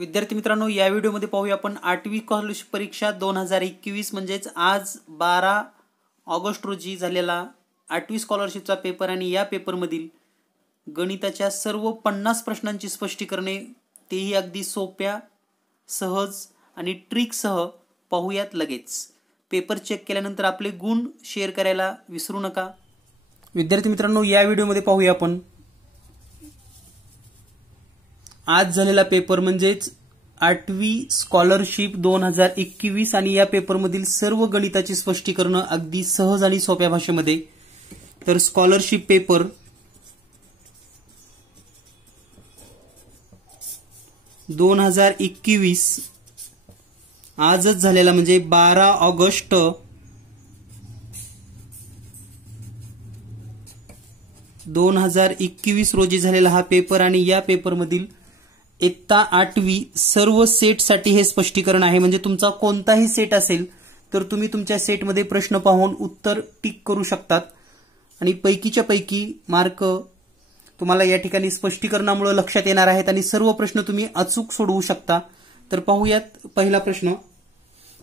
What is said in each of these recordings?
विद्यार्थी मित्रांनो, या व्हिडिओमध्ये पाहूया आपण 8वी स्कॉलरशिप परीक्षा 2021 म्हणजेच आज 12 ऑगस्ट रोजी झालेला 8वी स्कॉलरशिपचा पेपर आणि या पेपरमधील गणिताच्या सर्व 50 प्रश्नांची स्पष्टीकरणे, तेही अगदी सोप्या, सहज आणि ट्रिकसह पाहूयात लगेच। पेपर चेक केल्यानंतर आपले गुण शेअर करायला विसरू नका। विद्यार्थी मित्रांनो, या व्हिडिओमध्ये पाहूया आपण आज झालेला पेपर म्हणजेच 8वी स्कॉलरशिप 2021 आणि या पेपरमधील सर्व गणिताची स्पष्टीकरण अगदी सहज आणि सोप्या भाषेमध्ये। तर स्कॉलरशिप पेपर आजच झालेला म्हणजे 12 ऑगस्ट 2021 रोजी झालेला हा पेपर आणि या पेपरमधील इयत्ता 8वी सर्व सेटसाठी हे स्पष्टीकरण आहे। म्हणजे तुमचा कोणताही सेट असेल तर तुम्ही तुमच्या सेटमध्ये प्रश्न पाहून उत्तर टिक करू शकतात आणि पैकीच्या पैकी मार्क तुम्हाला या ठिकाणी स्पष्टीकरणामुळे लक्षात येणार आहेत आणि सर्व प्रश्न तुम्ही अचूक सोडवू शकता। तर पाहूयात पहिला प्रश्न।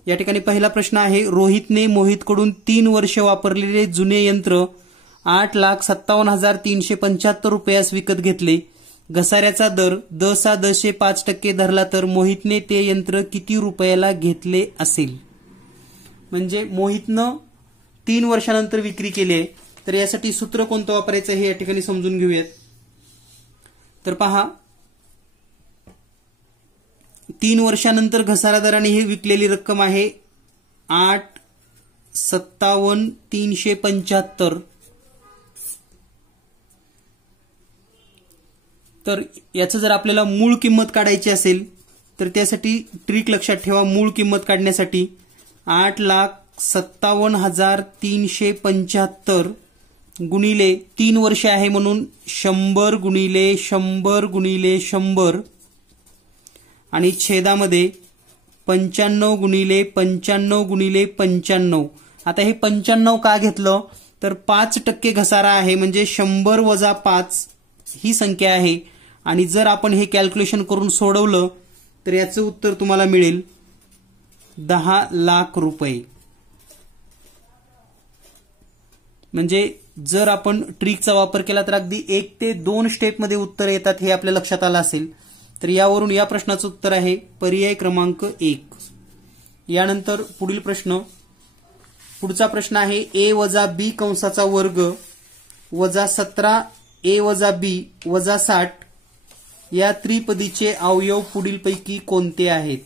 या ठिकाणी पहिला प्रश्न आहे, रोहितने मोहितकडून 3 वर्ष वापरलेले जुने यंत्र 8,57,375 रुपयास विकत घेतले। घसाऱ्याचा दर 10.5% धरला तर मोहितने ते यंत्र किती रुपयाला घेतले असेल। म्हणजे मोहितनं 3 वर्षानंतर विक्री केली आहे, तर यासाठी सूत्र कोणतं वापरायचं हे या ठिकाणी समजून घेऊयात। तर पहा, 3 वर्षानंतर घसारा दराने हे विकलेली रक्कम आहे 8,57,375। तर याचं जर आपल्याला मूळ किंमत काढायची असेल तर त्यासाठी ट्रिक लक्षात ठेवा। मूळ किंमत काढण्यासाठी 8,57,375 गुणिले 3 वर्ष आहे म्हणून 100 गुणिले 100 गुणिले 100 आणि छेदामध्ये 95 गुणिले 95 गुणिले 95। आता हे 95 का घेतलं तर 5% घसारा आहे म्हणजे 100 वजा 5 ही संख्या आहे आणि जर आपण हे कॅल्क्युलेशन करून सोडवलं तर याचं उत्तर तुम्हाला मिळेल 10 लाख रुपये। म्हणजे जर आपण ट्रिकचा वापर केला तर अगदी 1 ते 2 स्टेपमध्ये उत्तर येतात हे आपल्या लक्षात आलं असेल। तर यावरून या प्रश्नाचं उत्तर आहे पर्याय क्रमांक 1। यानंतर पुढील प्रश्न, पुढचा प्रश्न आहे a वजा b कंसाचा वर्ग वजा 17 a वजा b वजा 60 या त्रिपदीचे अवयव पुढीलपैकी कोणते आहेत।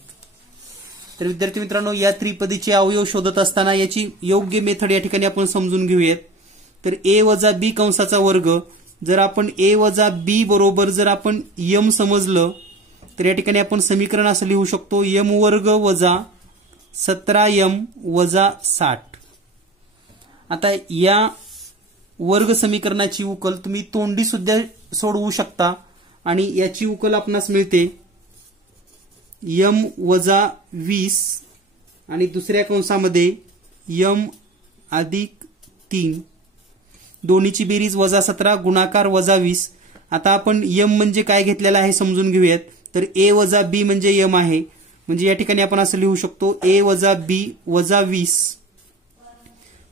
तर विद्यार्थी मित्रांनो, या त्रिपदीचे अवयव शोधत असताना याची योग्य मेथड या ठिकाणी आपण समजून घेऊयात। तर a वजा b कंसाचा वर्ग, जर आपण a वजा b बरोबर जर आपण m समजलं तर या ठिकाणी आपण समीकरण असं लिहू शकतो m वर्ग वजा 17m वजा 60। आता या वर्ग समीकरणाची उकल तुम्ही तोंडी सुद्धा सोडवू शकता आणि याची उकल आपणास मिळते m वजा 20 आणि दुसऱ्या कंसामध्ये m अधिक 3, दोन्हीची बेरीज वजा 17 गुणाकार वजा 20। आता आपण m म्हणजे काय घेतलेला आहे समजून घेऊयात। तर a वजा b म्हणजे m आहे, म्हणजे या ठिकाणी आपण असं लिहू शकतो a वजा b वजा 20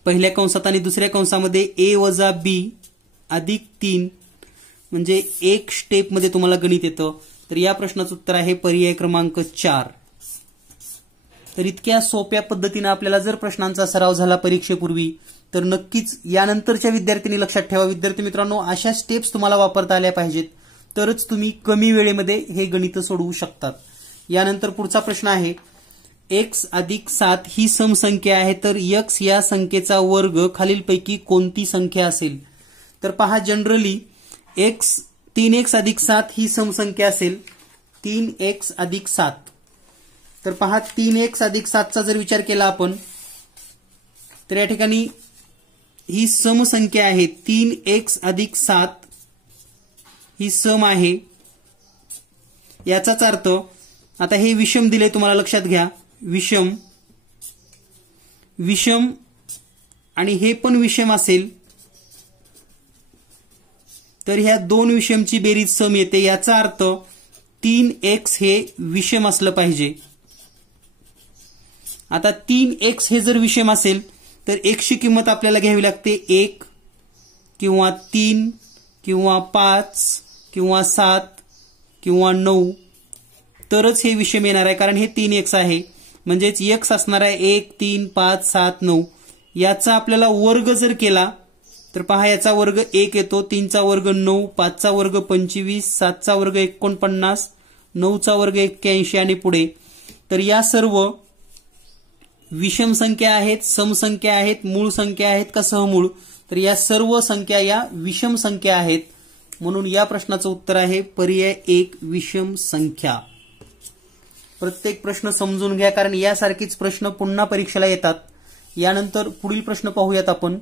पहिल्या कंसात आणि दुसऱ्या कंसामध्ये a वजा b अधिक 3 म्हणजे 1 स्टेपमध्ये तुम्हाला गणित येतं। तर या प्रश्नाचं उत्तर आहे पर्याय क्रमांक 4। तर इतक्या सोप्या पद्धतीने आपल्याला जर प्रश्नांचा सराव झाला परीक्षेपूर्वी तर नक्कीच यानंतरच्या विद्यार्थ्यांनी लक्षात ठेवा विद्यार्थी मित्रांनो, अशा स्टेप्स तुम्हाला वापरता आल्या पाहिजेत तरच तुम्ही कमी वेळेमध्ये हे गणित सोडवू शकतात। यानंतर पुढचा प्रश्न आहे, x अधिक 7 ही समसंख्या आहे तर x या संख्येचा वर्ग खालीलपैकी कोणती संख्या असेल। तर पहा, जनरली 3x अधिक 7 ही समसंख्या असेल 3x अधिक 7। तर पहा, 3x अधिक 7चा जर विचार केला आपण तर या ठिकाणी ही समसंख्या आहे 3x अधिक 7 ही सम आहे। याचाच अर्थ, आता हे विषम दिले तुम्हाला लक्षात घ्या, विषम विषम आणि हे पण विषम असेल तर ह्या दोन विषमची बेरीज सम येते। याचा अर्थ 3x हे विषम असलं पाहिजे. आता 3x हे जर विषम असेल तर x ची किंमत आपल्याला घ्यावी लागते 1 किंवा 3 किंवा 5 किंवा 7 किंवा 9 तरच हे विषम येणार आहे, कारण हे 3x आहे. म्हणजेच x असणार आहे 1 3 5 7 9. याचा आपल्याला वर्ग जर केला तर पहा, याचा वर्ग 1 येतो, 3 चा वर्ग 9, 5 चा वर्ग 25, 7 चा वर्ग 49, 9 चा वर्ग 81 आणि पुढे. तर या सर्व विषम संख्या आहेत, समसंख्या आहेत, मूळ संख्या आहेत का सहमूळ? तर या सर्व संख्या या विषम संख्या आहेत. म्हणून या प्रश्नाचं उत्तर आहे पर्याय 1 विषम संख्या. प्रत्येक प्रश्न समजून घ्या, कारण यासारखीच प्रश्न पुन्हा परीक्षेला येतात. यानंतर पुढील प्रश्न पाहूयात आपण.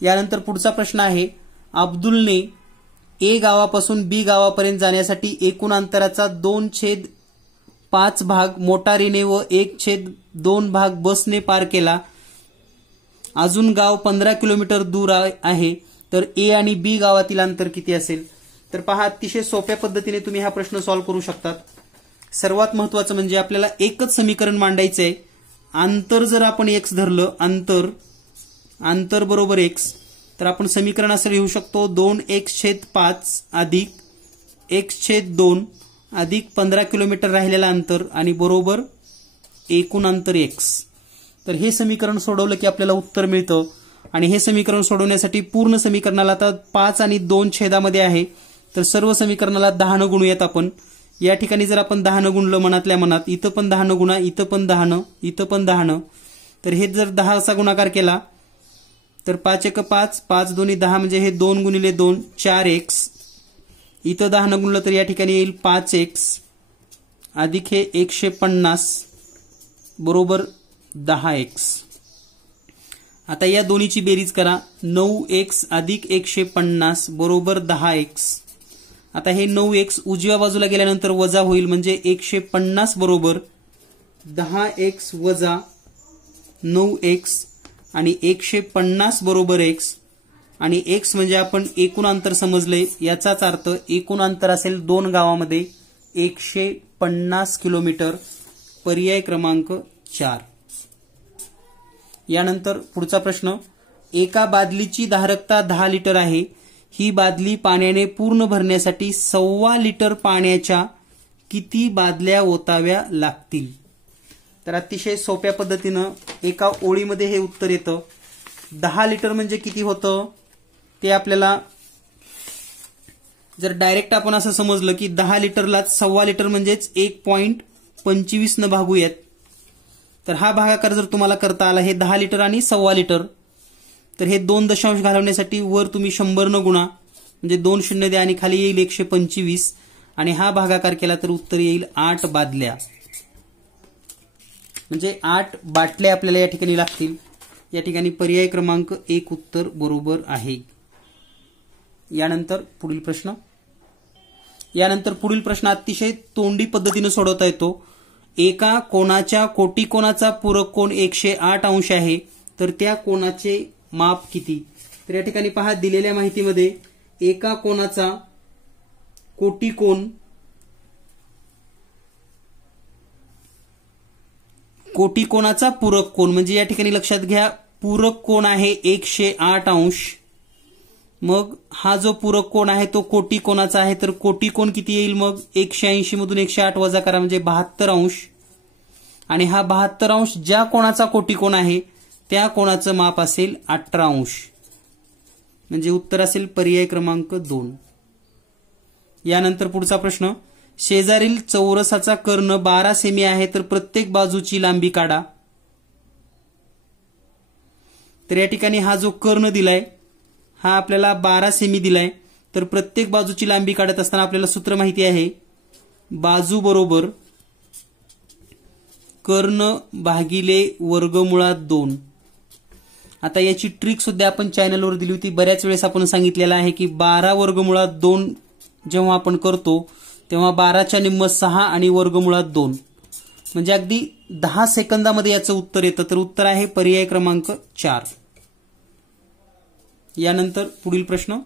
यानंतर पुढचा प्रश्न आहे, अब्दुलने ए गावापासून बी गावापर्यंत जाण्यासाठी एकूण अंतराचा 2/5 भाग मोटारीने व 1/2 भाग बसने पार केला. अजून गाव 15 किलोमीटर दूर आहे, तर ए आणि बी गावातील अंतर किती असेल? तर पहा, अतिशय सोप्या पद्धतीने तुम्ही हा प्रश्न सॉल्व्ह करू शकतात. सर्वात महत्वाचं म्हणजे आपल्याला एकच समीकरण मांडायचं आहे. अंतर जर आपण x धरलं, अंतर बरोबर x, तर आपण समीकरण असं लिहू शकतो 2x/5 अधिक x/2 अधिक 15 किलोमीटर राहिलेलं अंतर आणि बरोबर एकूण अंतर x. तर हे समीकरण सोडवलं की आपल्याला उत्तर मिळतं. आणि हे समीकरण सोडवण्यासाठी पूर्ण समीकरणाला आता 5 आणि 2 छेदामध्ये आहे, तर सर्व समीकरणाला 10 न गुणूयात आपण. या ठिकाणी जर आपण 10 न गुणलं मनातल्या मनात, इथं पण 10 न गुणा, इथं पण 10 न, इथं पण 10 न, तर हे जर 10 चा गुणाकार केला तर 5 1 5, 5 2 10, म्हणजे हे 2 गुणिले 2 4x. इथं 10 न गुणलं तर या ठिकाणी येईल 5x अधिक हे 150 बरोबर 10x. आता या दोन्हीची बेरीज करा, 9x अधिक 150 बरोबर 10x. आता हे 9x उजव्या बाजूला गेल्यानंतर वजा होईल, म्हणजे 150 बरोबर 10x वजा 9x आणि 150 बरोबर x. आणि x म्हणजे आपण एकूण अंतर समजले, याचाच अर्थ एकूण अंतर असेल 2 गावामध्ये 150 किलोमीटर. पर्याय क्रमांक 4. यानंतर पुढचा प्रश्न, एका बादलीची धारकता 10 लिटर आहे. ही बादली पाण्याने पूर्ण भरण्यासाठी 1.25 लिटर पाण्याच्या किती बादल्या ओताव्या लागतील? तर अतिशय सोप्या पद्धतीनं एका ओळीमध्ये हे उत्तर येतं. 10 लिटर म्हणजे किती होतं ते आपल्याला जर डायरेक्ट आपण असं समजलं की 10 लिटरला 1.25 लिटर म्हणजेच 1.25 न भागूयात, तर हा भागाकार जर तुम्हाला करता आला, हे 10 लिटर आणि 1.25 लिटर, तर हे 2 दशांश घालवण्यासाठी वर तुम्ही 100 न गुणा, म्हणजे 2 शून्य द्या आणि खाली येईल 125 आणि हा भागाकार केला तर उत्तर येईल 8 बादल्या. म्हणजे 8 बाटल्या आपल्याला या ठिकाणी लागतील. या ठिकाणी पर्याय क्रमांक 1 उत्तर बरोबर आहे. यानंतर पुढील प्रश्न अतिशय तोंडी पद्धतीने सोडवता येतो. एका कोणाच्या कोटिकोणाचा पूरक कोण 108 अंश आहे, तर त्या कोणाचे माप किती? तर या ठिकाणी पहा, दिलेल्या माहितीमध्ये एका कोणाचा कोटिकोणाचा पूरक कोण, म्हणजे या ठिकाणी लक्षात घ्या, पूरक कोण आहे 108 अंश. मग हा जो पूरक कोण आहे तो कोटिकोणाचा आहे, तर कोटिकोण किती येईल? मग 180 मधून 108 वजा करा, म्हणजे 72 अंश. आणि हा 72 अंश ज्या कोणाचा कोटिकोण आहे त्या कोणाचं माप असेल 18 अंश. म्हणजे उत्तर असेल पर्याय क्रमांक 2. यानंतर पुढचा प्रश्न, शेजारील चौरसाचा कर्ण 12 सेमी आहे, तर प्रत्येक बाजूची लांबी काढा. तर या ठिकाणी हा जो कर्ण दिलाय हा आपल्याला 12 सेमी दिलाय, तर प्रत्येक बाजूची लांबी काढत असताना आपल्याला सूत्र माहिती आहे, बाजू बरोबर कर्ण भागिले वर्गमुळात 2. आता याची ट्रिक सुद्धा आपण चॅनलवर दिली होती, बऱ्याच वेळेस आपण सांगितलेलं आहे की 12 वर्गमुळात 2 जेव्हा आपण करतो तेव्हा 12च्या निम्म 6 आणि वर्गमुळात 2, म्हणजे अगदी 10 सेकंदामध्ये याचं उत्तर येतं. तर उत्तर आहे पर्याय क्रमांक 4. यानंतर पुढील प्रश्न,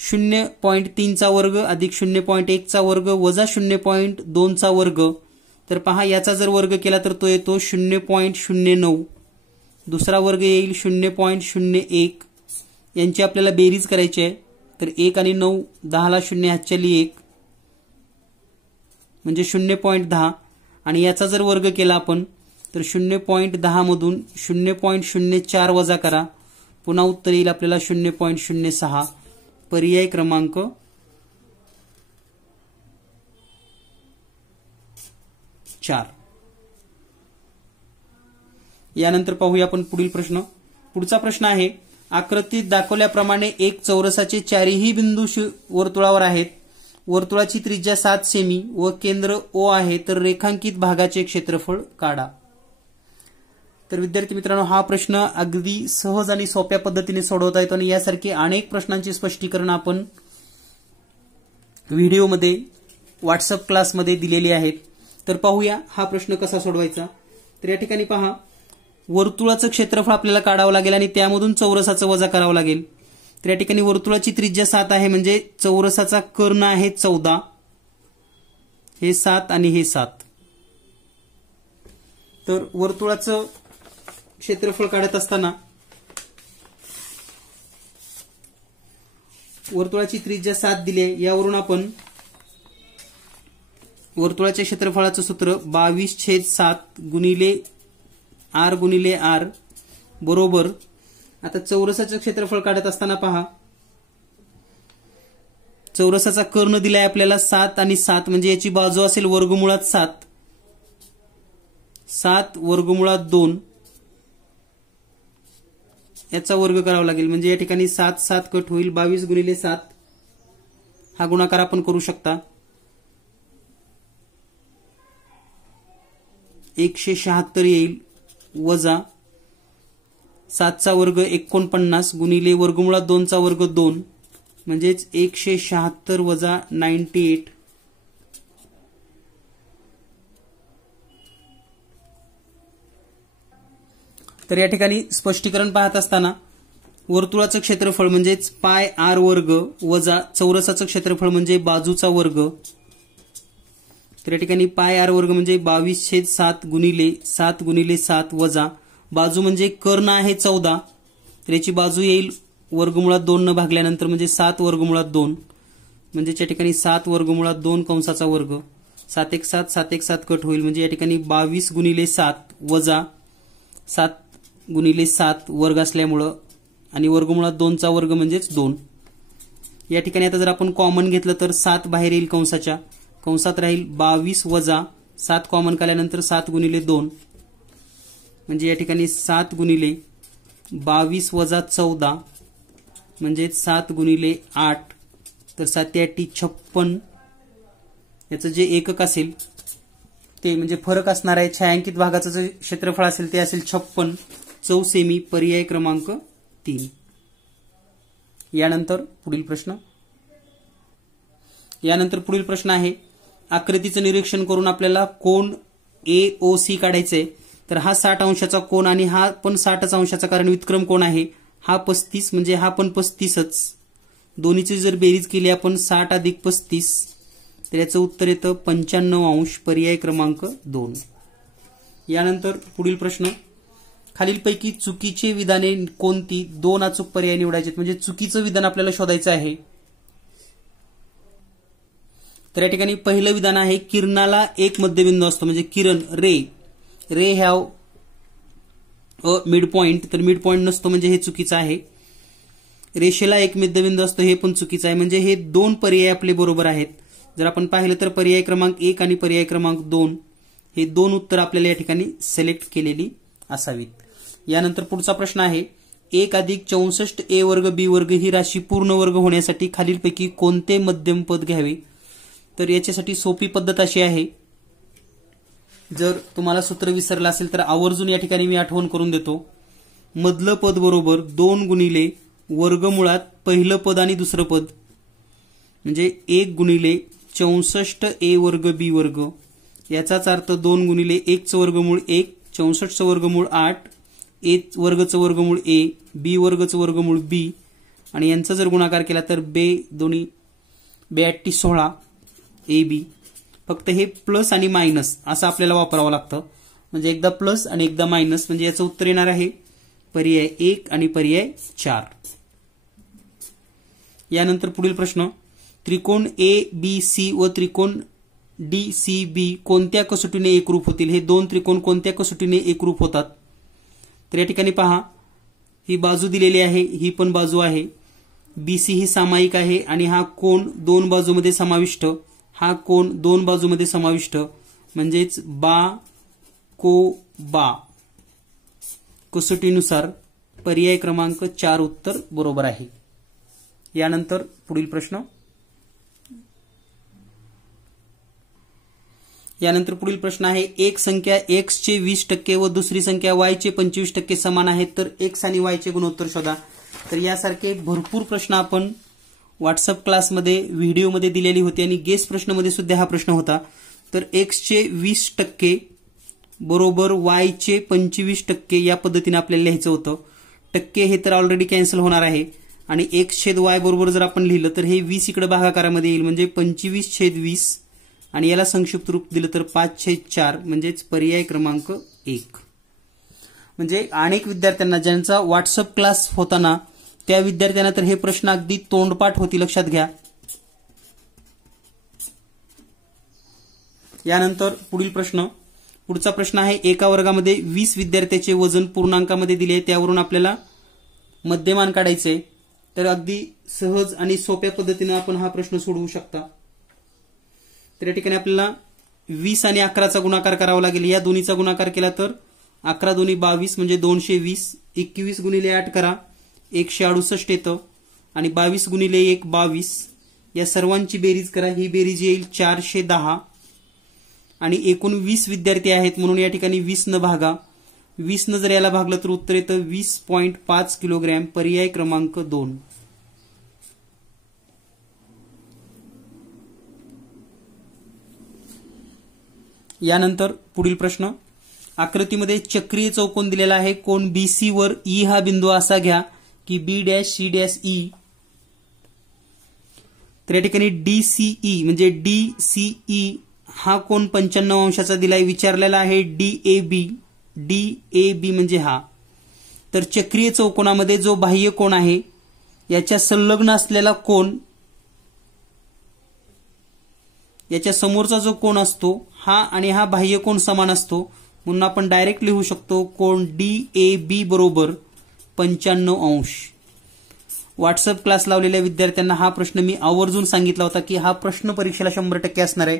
0.3चा वर्ग अधिक 0.1चा वर्ग वजा 0.2चा वर्ग. तर पहा याचा जर वर्ग केला तर तो येतो 0.09. दुसरा वर्ग येईल 0.01. यांची आपल्याला बेरीज करायची आहे. तर 1 आणि 9 10ला 0 हातच्याली 1 म्हणजे 0.10. आणि याचा जर वर्ग केला आपण तर 0.10 मधून 0.04 वजा करा. पुन्हा उत्तर येईल आपल्याला 0.06. पर्याय क्रमांक 4. यानंतर पाहूया आपण पुढील प्रश्न. पुढचा प्रश्न आहे आकृतीत दाखवल्याप्रमाणे एक चौरसाचे चारही बिंदू वर्तुळावर आहेत. वर्तुळाची त्रिज्या 7 सेमी व केंद्र O आहे. तर रेखांकित भागाचे क्षेत्रफळ काढा. तर विद्यार्थी मित्रांनो हा प्रश्न अगदी सहज आणि सोप्या पद्धतीने सोडवता येतो आणि यासारखे अनेक प्रश्नांचे स्पष्टीकरण आपण व्हिडिओमध्ये व्हॉट्सअप क्लासमध्ये दिलेले आहेत. तर पाहूया हा प्रश्न कसा सोडवायचा. तर या ठिकाणी पहा वर्तुळाचं क्षेत्रफळ आपल्याला काढावं लागेल आणि त्यामधून चौरसाचं वजा करावं लागेल. तर या ठिकाणी वर्तुळाची त्रिज्या 7 आहे म्हणजे चौरसाचा कर्ण आहे 14. हे 7 आणि हे 7. तर वर्तुळाचं क्षेत्रफळ काढत असताना वर्तुळाची त्रिज्या 7 दिली आहे. यावरून आपण वर्तुळाच्या क्षेत्रफळाचं सूत्र 22/7 गुणिले r गुणिले r बरोबर. आता चौरसाचं क्षेत्रफळ काढत असताना पहा चौरसाचा कर्ण दिलाय आपल्याला 7 आणि 7 म्हणजे याची बाजू असेल वर्गमुळात 7. 7 वर्गमुळात 2 याचा वर्ग करावा लागेल म्हणजे या ठिकाणी 7 7 कट होईल. 22 गुणिले 7 हा गुणाकार आपण करू शकता. 176 येईल वजा 7चा वर्ग 49 गुणिले वर्गमुळात 2चा वर्ग 2 म्हणजेच 176 वजा 98. तर या ठिकाणी स्पष्टीकरण पाहत असताना वर्तुळाचं क्षेत्रफळ म्हणजेच पाय r वर्ग वजा चौरसाचं क्षेत्रफळ म्हणजे बाजूचा वर्ग. तर या ठिकाणी पाय r वर्ग म्हणजे 22/7 गुणिले 7 गुणिले 7 वजा बाजू म्हणजे कर्ण आहे 14. तर याची बाजू येईल वर्गमुळात 2 न भागल्यानंतर म्हणजे 7 वर्गमुळात 2 म्हणजे या ठिकाणी 7 वर्गमुळात 2 कंसाचा वर्ग. 7 1 7 7 1 7 कट होईल म्हणजे या ठिकाणी 22 गुणिले 7 वजा 7 गुणिले 7 वर्ग असल्यामुळं आणि वर्गमुळात 2चा वर्ग म्हणजेच 2. या ठिकाणी आता जर आपण कॉमन घेतलं तर 7 बाहेर येईल कंसाच्या. कंसात राहील 22 वजा 7 कॉमन काढल्यानंतर 7 गुणिले 2 म्हणजे या ठिकाणी 7 गुणिले 22 वजा 14 म्हणजे 7 गुणिले 8. तर 7 8 56 याचं जे एकक असेल ते म्हणजे फरक असणार आहे. छायांकित भागाचं जे क्षेत्रफळ असेल ते असेल 56 चौसेमी. पर्याय क्रमांक 3. यानंतर पुढील प्रश्न आहे आकृतीचं निरीक्षण करून आपल्याला कोन AOC काढायचंय. तर हा 60 अंशाचा कोन आणि हा पण 60 अंशाचा कारण वितक्रम कोन आहे. हा 35 म्हणजे हा पण 35च. दोन्हीची जर बेरीज केली आपण 60 अधिक 35 तर याचं उत्तर येतं 95 अंश. पर्याय क्रमांक 2. यानंतर पुढील प्रश्न खालीलपैकी चुकीचे विधाने कोणती. 2 अचूक पर्याय निवडायचे म्हणजे चुकीचं विधान आपल्याला शोधायचं आहे. तर या ठिकाणी पहिलं विधान आहे किरणाला एक मध्यबिंदू असतो म्हणजे किरण रे हॅव अ मिड पॉइंट. तर मिड पॉइंट नसतो म्हणजे हे चुकीचं आहे. रेषेला एक मध्यबिंदू असतो हे पण चुकीचं आहे म्हणजे हे 2 पर्याय आपले बरोबर आहेत. जर आपण पाहिलं तर पर्याय क्रमांक 1 आणि पर्याय क्रमांक 2 हे 2 उत्तर आपल्याला या ठिकाणी सिलेक्ट केलेली असावीत. यानंतर पुढचा प्रश्न आहे 1 अधिक 64 a वर्ग b वर्ग ही राशी पूर्ण वर्ग होण्यासाठी खालीलपैकी कोणते मध्यम पद घ्यावे. तर याच्यासाठी सोपी पद्धत अशी आहे जर तुम्हाला सूत्र विसरलं असेल तर आवर्जून या ठिकाणी मी आठवण करून देतो. मधलं पद बरोबर 2 गुणिले वर्गमुळात पहिलं पद आणि दुसरं पद म्हणजे 1 गुणिले 64 a वर्ग b वर्ग. याचाच अर्थ 2 गुणिले 1 चं वर्गमूळ 1 64 चं वर्गमूळ 8 a वर्गचं वर्गमूळ a b वर्गचं वर्गमूळ b आणि यांचा जर गुणाकार केला तर दोन्ही 2 16 AB. फक्त हे प्लस आणि मायनस असं आपल्याला वापरावं लागतं. म्हणजे एकदा प्लस आणि एकदा मायनस, म्हणजे याचं उत्तर येणार आहे पर्याय 1 आणि पर्याय 4. यानंतर पुढील प्रश्न, त्रिकोण ABC व त्रिकोण DCB कोणत्या कसोटीने एकरूप होतील? हे दोन त्रिकोण कोणत्या कसोटीने एकरूप होतात? तर या ठिकाणी पहा, ही बाजू दिलेली आहे, ही पण बाजू आहे. BC ही सामायिक आहे आणि हा कोण दोन बाजूमध्ये समाविष्ट, हा कोण दोन बाजूमध्ये समाविष्ट, म्हणजेच बा कसोटीनुसार पर्याय क्रमांक 4 उत्तर बरोबर आहे. यानंतर पुढील प्रश्न, आहे एक संख्या x चे 20% व दुसरी संख्या y चे 25% समान आहेत, तर x आणि y चे गुणोत्तर शोधा. तर यासारखे भरपूर प्रश्न आपण व्हॉट्सअप क्लासमध्ये व्हिडिओमध्ये दिलेली होती आणि गेस प्रश्नामध्ये सुद्धा हा प्रश्न होता. तर x चे 20% बरोबर y चे 25% या पद्धतीने आपल्याला लिहायचं होतं. टक्के हे तर ऑलरेडी कॅन्सल होणार आहे आणि x/y बरोबर जर आपण लिहिलं तर हे 20 इकडे भागाकारामध्ये येईल, म्हणजे 25/20 आणि याला संक्षिप्त रूप दिलं तर 5/4, म्हणजेच पर्याय क्रमांक 1. म्हणजे अनेक विद्यार्थ्यांना ज्यांचा व्हॉट्सअप क्लास होता ना, त्या विद्यार्थ्यांना तर हे प्रश्न अगदी तोंडपाठ होती, लक्षात घ्या. यानंतर पुढचा प्रश्न आहे, एका वर्गामध्ये 20 विद्यार्थ्याचे वजन पूर्णांकामध्ये दिले, त्यावरून आपल्याला मध्यमान काढायचे. तर अगदी सहज आणि सोप्या पद्धतीने आपण हा प्रश्न सोडवू शकता. तर या ठिकाणी आपल्याला 20 आणि 11चा गुणाकार करावा लागेल. या दोन्हीचा गुणाकार केला तर 11 दोन्ही 22 म्हणजे 220. 21 गुणिले 8 करा 168 येतं आणि 22 गुणिले 1 22. या सर्वांची बेरीज करा, ही बेरीज येईल 410 आणि एकूण 20 विद्यार्थी आहेत म्हणून या ठिकाणी 20 न भागा. 20 न जर याला भागलं तर उत्तर येतं 20.5 किलोग्रॅम, पर्याय क्रमांक 2. यानंतर पुढील प्रश्न, आकृतीमध्ये चक्रीय चौकोन दिलेला आहे. कोण BC वर E हा बिंदू असा घ्या की B', C', E. तर या ठिकाणी DCE म्हणजे DCE हा कोण 95 अंशाचा दिलाय. विचारलेला आहे DAB म्हणजे हा. तर चक्रीय चौकोनामध्ये जो बाह्य कोण आहे याच्या संलग्न असलेला कोण, याच्या समोरचा जो कोण असतो हा आणि हा बाह्य कोण समान असतो, म्हणून आपण डायरेक्ट लिहू शकतो कोण DAB बरोबर 95 अंश. व्हॉट्सअप क्लास लावलेल्या विद्यार्थ्यांना हा प्रश्न मी आवर्जून सांगितला होता की हा प्रश्न परीक्षेला 100% असणार आहे.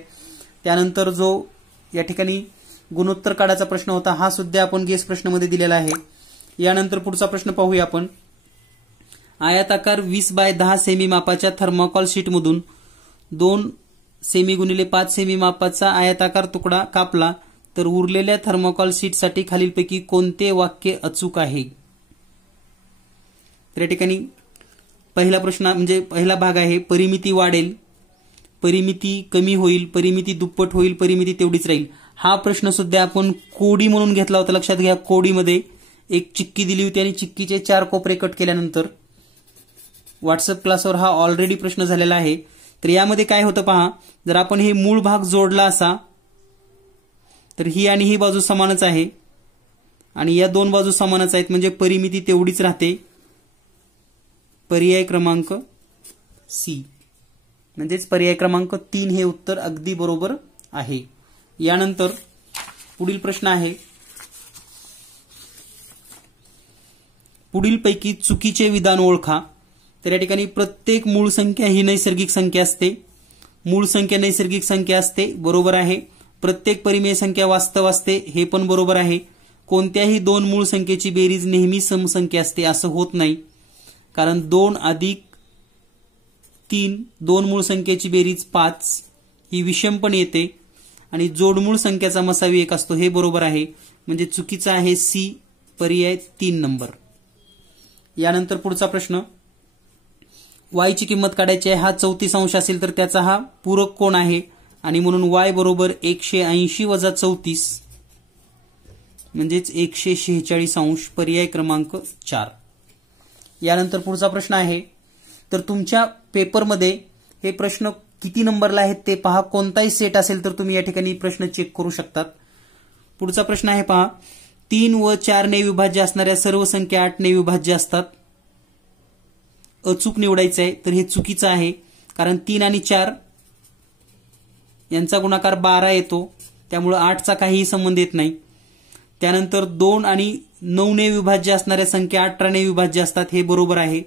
त्यानंतर जो या ठिकाणी गुणोत्तर काढायचा प्रश्न होता हा सुद्धा आपण गेस प्रश्नामध्ये दिलेला आहे. यानंतर पुढचा प्रश्न पाहूया आपण. आयताकार 20/10 सेमी मापाच्या थर्माकोल शीटमधून 2 सेमी गुणिले 5 सेमी मापाचा आयताकार तुकडा कापला तर उरलेल्या थर्माकोल शीटसाठी खालीलपैकी कोणते वाक्य अचूक आहे? तर या ठिकाणी पहिला प्रश्न म्हणजे पहिला भाग आहे, परिमिती वाढेल, परिमिती कमी होईल, परिमिती दुप्पट होईल, परिमिती तेवढीच राहील. हा प्रश्न सुद्धा आपण कोडी म्हणून घेतला होता, लक्षात घ्या. कोडीमध्ये एक चिक्की दिली होती आणि चिक्कीचे 4 कोपरे कट केल्यानंतर व्हॉट्सअप क्लासवर हा ऑलरेडी प्रश्न झालेला आहे. तर यामध्ये काय होतं पहा, जर आपण हे मूळ भाग जोडला असा तर ही आणि ही बाजू समानच आहे आणि या दोन बाजू समानच आहेत, म्हणजे परिमिती तेवढीच राहते. पर्याय क्रमांक C म्हणजेच पर्याय क्रमांक 3 हे उत्तर अगदी बरोबर आहे. यानंतर पुढील प्रश्न आहे, पुढीलपैकी चुकीचे विधान ओळखा. तर या ठिकाणी प्रत्येक मूळ संख्या ही नैसर्गिक संख्या असते. मूळ संख्या नैसर्गिक संख्या असते, बरोबर आहे. प्रत्येक परिमेय संख्या वास्तव असते, हे पण बरोबर आहे. कोणत्याही दोन मूळ संख्येची बेरीज नेहमी समसंख्या असते असं होत नाही, कारण 2 अधिक 3 दोन मूळ संख्येची बेरीज 5 ही विषम पण येते आणि जोडमूळ संख्याचा मसावी 1 असतो, हे बरोबर आहे. म्हणजे चुकीचा आहे C, पर्याय 3 नंबर. यानंतर पुढचा प्रश्न, y ची किंमत काढायची आहे. हा 34 अंश असेल तर त्याचा हा पूरक कोण आहे आणि म्हणून y बरोबर 180 वजा 34 म्हणजेच 146 अंश, पर्याय क्रमांक 4. यानंतर पुढचा प्रश्न आहे, तर तुमच्या पेपरमध्ये हे प्रश्न किती नंबरला आहेत ते पहा. कोणताही सेट असेल तर तुम्ही या ठिकाणी प्रश्न चेक करू शकतात. पुढचा प्रश्न आहे पहा. 3 व 4 ने विभाज्य असणाऱ्या सर्व संख्या 8 ने विभाज्य असतात. अचूक निवडायचं आहे. तर हे चुकीचं आहे, कारण 3 आणि 4 यांचा गुणाकार 12 येतो, त्यामुळे 8चा काहीही संबंध येत नाही. त्यानंतर 2 आणि 9 ने विभाज्य असणाऱ्या संख्या 18 ने विभाज्य असतात. हे बरोबर आहे,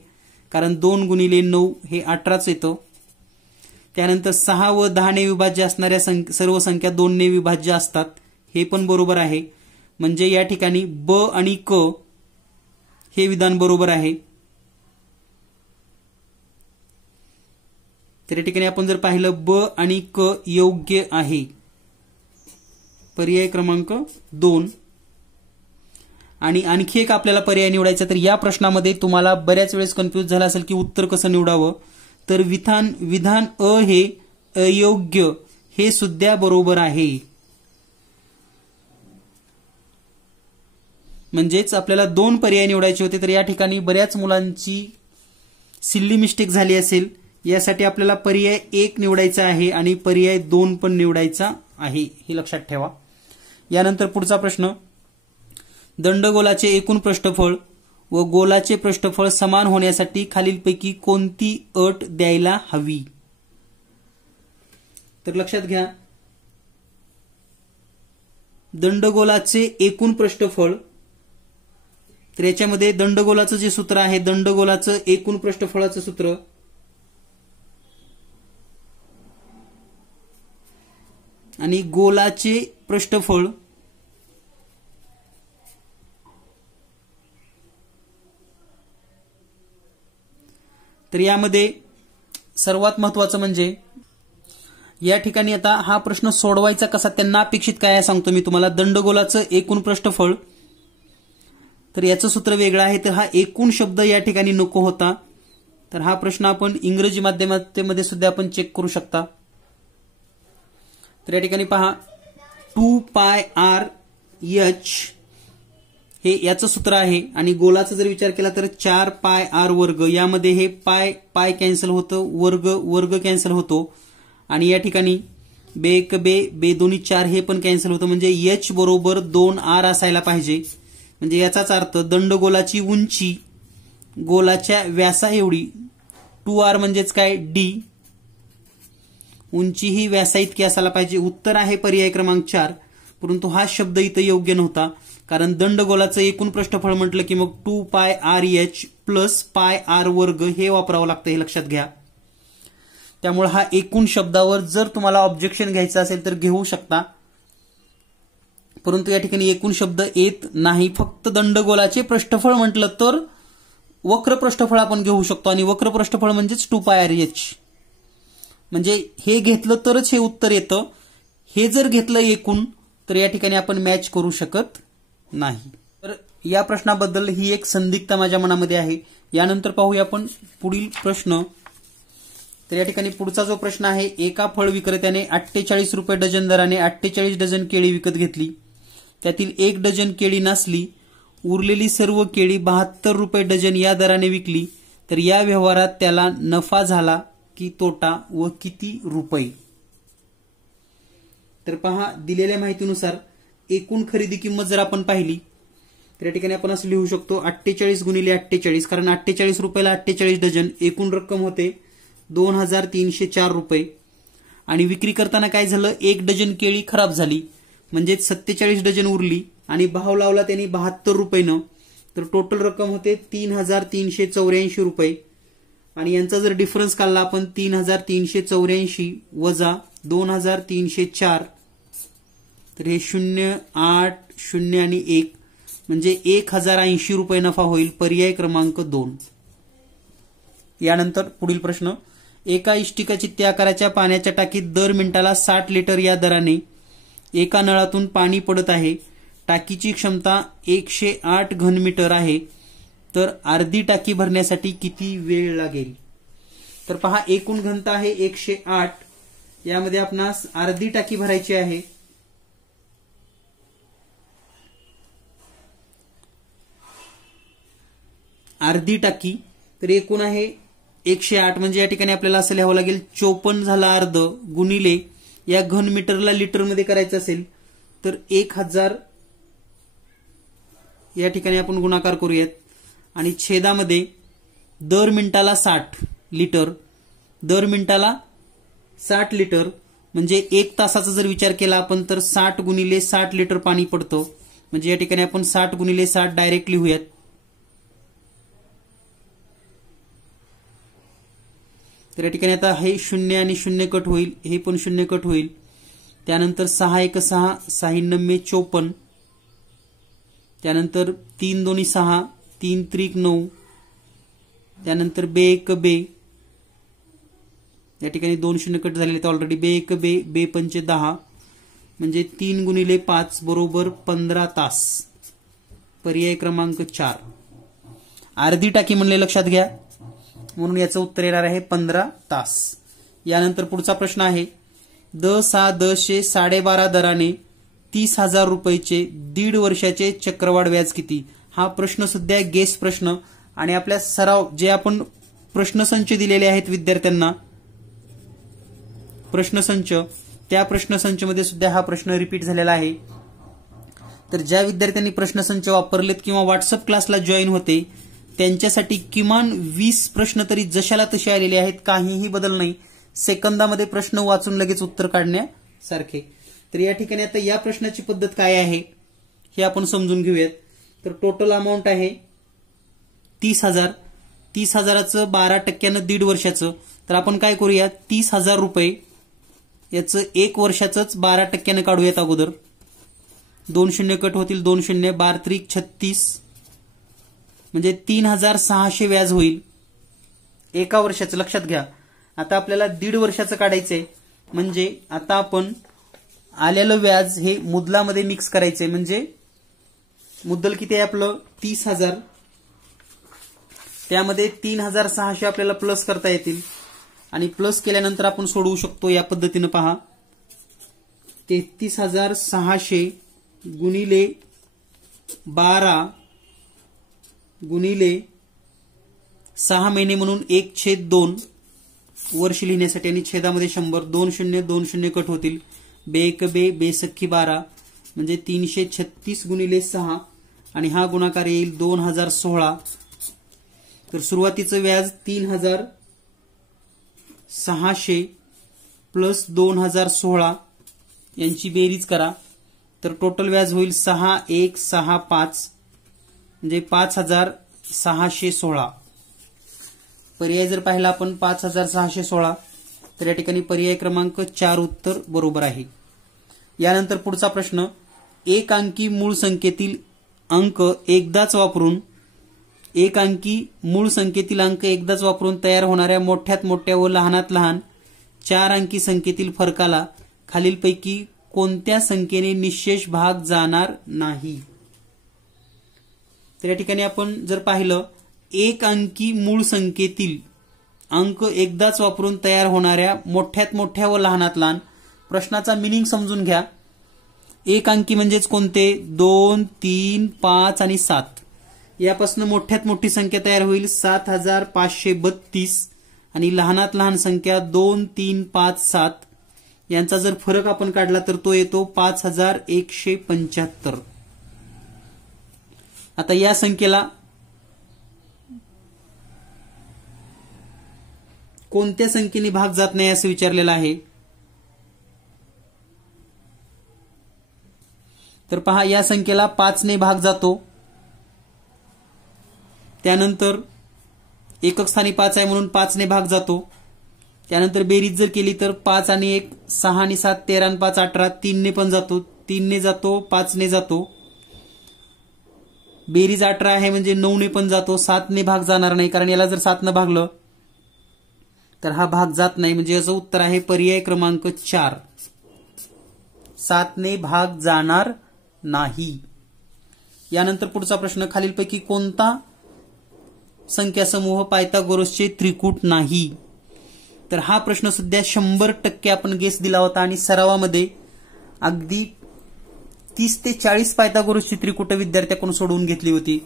कारण 2 गुणिले 9 हे 18च येतं. त्यानंतर 6 व 10 ने विभाज्य असणाऱ्या सर्व संख्या 2 ने विभाज्य असतात. हे पण बरोबर आहे. म्हणजे या ठिकाणी ब आणि क हे विधान बरोबर आहे. तर या ठिकाणी आपण जर पाहिलं ब आणि क योग्य आहे. पर्याय क्रमांक 2. आणि आणखी एक आपल्याला पर्याय निवडायचा. तर या प्रश्नामध्ये तुम्हाला बऱ्याच वेळेस कन्फ्यूज झाला असेल की उत्तर कसं निवडावं. तर विधान अ हे अयोग्य हे सुद्धा बरोबर आहे. म्हणजेच आपल्याला 2 पर्याय निवडायचे होते. तर या ठिकाणी बऱ्याच मुलांची सिल्ली मिस्टेक झाली असेल. यासाठी आपल्याला पर्याय 1 निवडायचा आहे आणि पर्याय 2 पण निवडायचा आहे, हे लक्षात ठेवा. यानंतर पुढचा प्रश्न. दंडगोलाचे एकूण पृष्ठफळ व गोलाचे पृष्ठफळ समान होण्यासाठी खालीलपैकी कोणती अट द्यायला हवी. तर लक्षात घ्या, दंडगोलाचे एकूण पृष्ठफळ, तर याच्यामध्ये दंडगोलाचं जे सूत्र आहे, दंडगोलाचं एकूण पृष्ठफळाचं सूत्र आणि गोलाचे पृष्ठफळ तर यामध्ये सर्वात महत्वाचं म्हणजे या ठिकाणी आता हा प्रश्न सोडवायचा कसा, त्यांना अपेक्षित काय आहे सांगतो मी तुम्हाला. दंडगोलाचं एकूण पृष्ठफळ, तर याचं सूत्र वेगळं आहे. तर हा एकूण शब्द या ठिकाणी नको होता. तर हा प्रश्न आपण इंग्रजी माध्यमामध्ये सुद्धा आपण चेक करू शकता. तर या ठिकाणी पहा 2πr(h) हे याचं सूत्र आहे. आणि गोलाचा जर विचार केला तर 4πr². यामध्ये हे पाय कॅन्सल होतं, वर्ग कॅन्सल होतो. आणि या ठिकाणी बे एक बे दोन्ही 4 हे पण कॅन्सल होतं. म्हणजे h बरोबर 2r असायला पाहिजे. म्हणजे याचाच अर्थ दंडगोलाची उंची गोलाच्या व्यासा एवढी, 2r म्हणजेच काय d, उंची ही व्यासा इतकी असायला पाहिजे. उत्तर आहे पर्याय क्रमांक 4. परंतु हा शब्द इथं योग्य नव्हता, कारण दंडगोलाचं एकूण पृष्ठफळ म्हटलं की मग 2πr(h) प्लस πr² हे वापरावं लागतं, हे लक्षात घ्या. त्यामुळे हा एकूण शब्दावर जर तुम्हाला ऑब्जेक्शन घ्यायचं असेल तर घेऊ शकता, परंतु या ठिकाणी एकूण शब्द येत नाही. फक्त दंडगोलाचे पृष्ठफळ म्हटलं तर वक्र पृष्ठफळ आपण घेऊ शकतो. आणि वक्र पृष्ठफळ म्हणजेच 2πr(h). म्हणजे हे घेतलं तरच हे उत्तर येतं. हे जर घेतलं एकूण तर या ठिकाणी आपण मॅच करू शकत नाही. तर या प्रश्नाबद्दल ही एक संदिग्धता माझ्या मनामध्ये आहे. यानंतर पाहूया आपण पुढील प्रश्न. तर या ठिकाणी पुढचा जो प्रश्न आहे, एका फळ विक्रेत्याने 48 रुपये डझन दराने 48 डझन केळी विकत घेतली. त्यातील 1 डझन केळी नासली. उरलेली सर्व केळी 72 रुपये डझन या दराने विकली. तर या व्यवहारात त्याला नफा झाला की तोटा व किती रुपये. तर पहा, दिलेल्या माहितीनुसार एकूण खरेदी किंमत जर आपण पाहिली तर या ठिकाणी आपण असं लिहू शकतो 48 गुणिले 48, कारण 48 रुपयाला 48 डझन, एकूण रक्कम होते 2304 रुपये. आणि विक्री करताना काय झालं, 1 डझन केळी खराब झाली, म्हणजे 47 डझन उरली आणि भाव लावला त्यांनी 72 रुपयानं. तर टोटल रक्कम होते 3384 रुपये. आणि यांचा जर डिफरन्स काढला आपण 3384 वजा 2304, तर हे 0, 8, 0 आणि 1 म्हणजे 1080 रुपये नफा होईल. पर्याय क्रमांक 2. यानंतर पुढील प्रश्न. एका इष्टिका चित्ते आकाराच्या पाण्याच्या टाकीत दर मिनिटाला 60 लिटर या दराने एका नळातून पाणी पडत आहे. टाकीची क्षमता 108 घनमीटर आहे. तर अर्धी टाकी भरण्यासाठी किती वेळ लागेल. तर पहा, एकूण घनता आहे 108. यामध्ये आपणास अर्धी टाकी भरायची आहे. अर्धी टाकी, तर एकूण आहे 108 म्हणजे या ठिकाणी आपल्याला असं लिहावं लागेल 54 झाला अर्ध गुणिले या घन मीटरला लिटरमध्ये करायचं असेल तर 1000 या ठिकाणी आपण गुणाकार करूयात आणि छेदामध्ये दर मिनिटाला 60 लिटर, दर मिनिटाला 60 लिटर म्हणजे 1 तासाचा जर विचार केला आपण तर 60 गुणिले 60 लिटर पाणी पडतं. म्हणजे या ठिकाणी आपण 60 गुणिले 60 डायरेक्ट लिहूयात. तर या ठिकाणी आता हे 0 आणि 0 कट होईल, हे पण 0 कट होईल. त्यानंतर 6 1 6 6 9 54, त्यानंतर 3 2 6 3 3 9, त्यानंतर 2 1 2, या ठिकाणी 2 0 कट झालेले ऑलरेडी. 2 1 2 2 5 10 म्हणजे 3 गुणिले 5 बरोबर 15 तास. पर्याय क्रमांक 4. अर्धी टाकी म्हणले लक्षात घ्या, म्हणून याचं उत्तर येणार आहे 15 तास. यानंतर पुढचा प्रश्न आहे 10,6,10,000 12.5 दराने 30,000 रुपयाचे 1.5 वर्षाचे चक्रवाढ व्याज किती. हा प्रश्न सध्या गेस प्रश्न आणि आपल्या सराव जे आपण प्रश्नसंच दिलेले आहेत विद्यार्थ्यांना प्रश्नसंच, त्या प्रश्नसंचमध्ये सुद्धा हा प्रश्न रिपीट झालेला आहे. तर ज्या विद्यार्थ्यांनी प्रश्नसंच वापरलेत किंवा व्हॉट्सअप क्लासला जॉईन होते त्यांच्यासाठी किमान 20 प्रश्न तरी जशाला तसे आलेले आहेत, काहीही बदल नाही. सेकंदामध्ये प्रश्न वाचून लगेच उत्तर काढण्यासारखे. तर या ठिकाणी आता या प्रश्नाची पद्धत काय आहे हे आपण समजून घेऊयात. तर टोटल अमाऊंट आहे 30,000. 30,000चं 12% 1.5 वर्षाचं. तर आपण काय करूया 30,000 रुपये याचं 1 वर्षाचंच 12% काढूयात अगोदर. 2 0 कट होतील, 2 0 12 3 36 म्हणजे 3,600 व्याज होईल 1 वर्षाचं. लक्षात घ्या. आता आपल्याला 1.5 वर्षाचं काढायचंय म्हणजे आता आपण आलेलं व्याज हे मुद्दलामध्ये मिक्स करायचंय. म्हणजे मुद्दल किती आहे आपलं 30,000, त्यामध्ये 3,600 आपल्याला प्लस करता येतील आणि प्लस केल्यानंतर आपण सोडवू शकतो या पद्धतीनं. पहा 33,600 गुणिले 12 गुणिले 6 महिने म्हणून 1/2 वर्ष लिहिण्यासाठी आणि छेदामध्ये 100. 2 0 2 0 कट होतील. 2 1 2 2 सख्खी 12 म्हणजे 336 गुणिले 6 आणि हा गुणाकार येईल 2016. तर सुरुवातीचं व्याज 3,600 प्लस 2016 यांची बेरीज करा तर टोटल व्याज होईल 6,165 म्हणजे 5,616. पर्याय जर पाहिला आपण 5,616 तर या ठिकाणी पर्याय क्रमांक 4 उत्तर बरोबर आहे. यानंतर पुढचा प्रश्न 1 अंकी मूळ संख्येतील अंक एकदाच वापरून तयार होणाऱ्या मोठ्यात मोठ्या व लहानात लहान 4 अंकी संख्येतील फरकाला खालीलपैकी कोणत्या संख्येने निःशेष भाग जाणार नाही. तर या ठिकाणी आपण जर पाहिलं 1 अंकी मूळ संख्येतील अंक एकदाच वापरून तयार होणाऱ्या मोठ्यात मोठ्या व लहानात लहान. प्रश्नाचा मिनिंग समजून घ्या. 1 अंकी म्हणजेच कोणते 2 3 5 आणि 7 यापासून मोठ्यात मोठी संख्या तयार होईल 7,532 आणि लहानात लहान संख्या 2 3 5 7 यांचा जर फरक आपण काढला तर तो येतो 5,175. आता या संख्येला कोणत्या संख्येने भाग जात नाही असं विचारलेलं आहे. तर पहा या संख्येला 5 ने भाग जातो. त्यानंतर एकक स्थानी 5 आहे म्हणून 5 ने भाग जातो. त्यानंतर बेरीज जर केली तर 5 आणि 1 6 आणि 7 13 आणि 5 18 3 ने पण जातो, 3 ने जातो, 5 ने जातो. बेरीज 18 आहे म्हणजे 9 ने पण जातो. 7 ने भाग जाणार नाही कारण याला जर 7 ने भागलं तर हा भाग जात नाही. म्हणजे याचं उत्तर आहे पर्याय क्रमांक 4 7 ने भाग जाणार नाही. यानंतर पुढचा प्रश्न खालीलपैकी कोणता संख्या समूह पायथागोरसचे त्रिकूट नाही. तर हा प्रश्न सध्या 100% आपण गेस दिला होता आणि सरावामध्ये अगदी 30 ते 40 पायथागोरसची त्रिकूट विद्यार्थ्याकडून सोडवून घेतली होती.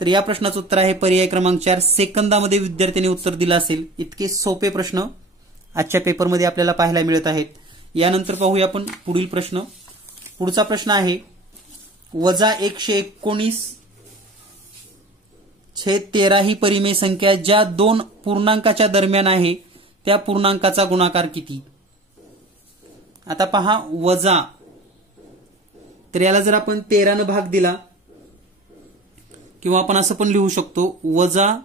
तर या प्रश्नाचं उत्तर आहे पर्याय क्रमांक 4. सेकंदामध्ये विद्यार्थ्यांनी उत्तर दिलं असेल. इतके सोपे प्रश्न आजच्या पेपरमध्ये आपल्याला पाहायला मिळत आहेत. यानंतर पाहूया आपण पुढील प्रश्न. पुढचा प्रश्न आहे वजा 119/13 ही परिमेय संख्या ज्या दोन पूर्णांकाच्या दरम्यान आहे त्या पूर्णांकाचा गुणाकार किती. आता पहा वजा, तर याला जर आपण 13 भाग दिला किंवा आपण असं पण लिहू शकतो वजा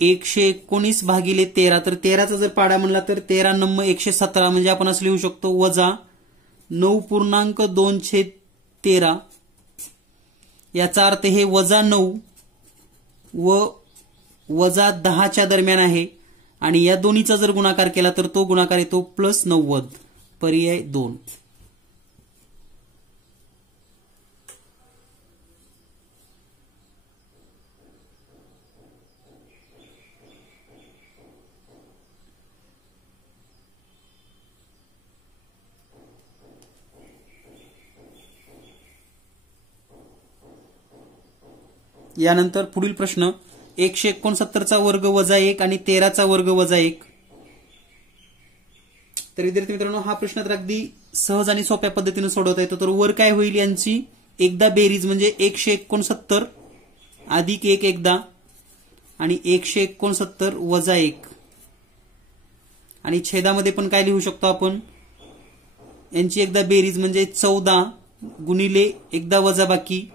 119 भागिले 13, तर 13चा जर पाडा म्हणला तर 13 नम्म 117, म्हणजे आपण असं लिहू शकतो वजा 9.2/13. याचा अर्थ हे वजा 9 व वजा 10च्या दरम्यान आहे आणि या दोन्हीचा जर गुणाकार केला तर तो गुणाकार येतो +90. पर्याय 2. यानंतर पुढील प्रश्न 169चा वर्ग वजा 1 आणि 13चा वर्ग वजा 1. तर विद्यार्थी मित्रांनो हा प्रश्न तर अगदी सहज आणि सोप्या पद्धतीने सोडवता येतो. तर वर काय होईल यांची एकदा बेरीज म्हणजे 169 अधिक 1 एकदा आणि 169 वजा 1 आणि छेदामध्ये पण काय लिहू शकतो आपण यांची एकदा बेरीज म्हणजे 14 गुणिले एकदा वजा बाकी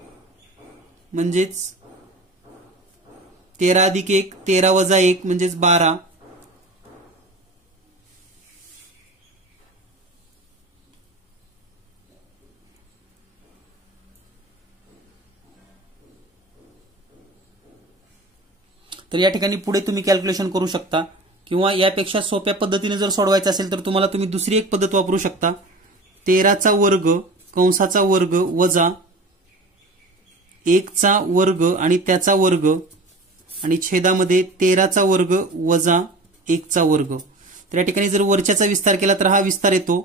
म्हणजेच 13 अधिक 1 13 वजा 1 म्हणजेच 12. तर या ठिकाणी पुढे तुम्ही कॅल्क्युलेशन करू शकता किंवा यापेक्षा सोप्या पद्धतीने जर सोडवायचं असेल तर तुम्हाला तुम्ही दुसरी एक पद्धत वापरू शकता. 13चा वर्ग कंसाचा वर्ग वजा 1चा वर्ग आणि त्याचा वर्ग आणि छेदामध्ये 13चा वर्ग वजा 1चा वर्ग. तर या ठिकाणी जर वरच्याचा विस्तार केला तर हा विस्तार येतो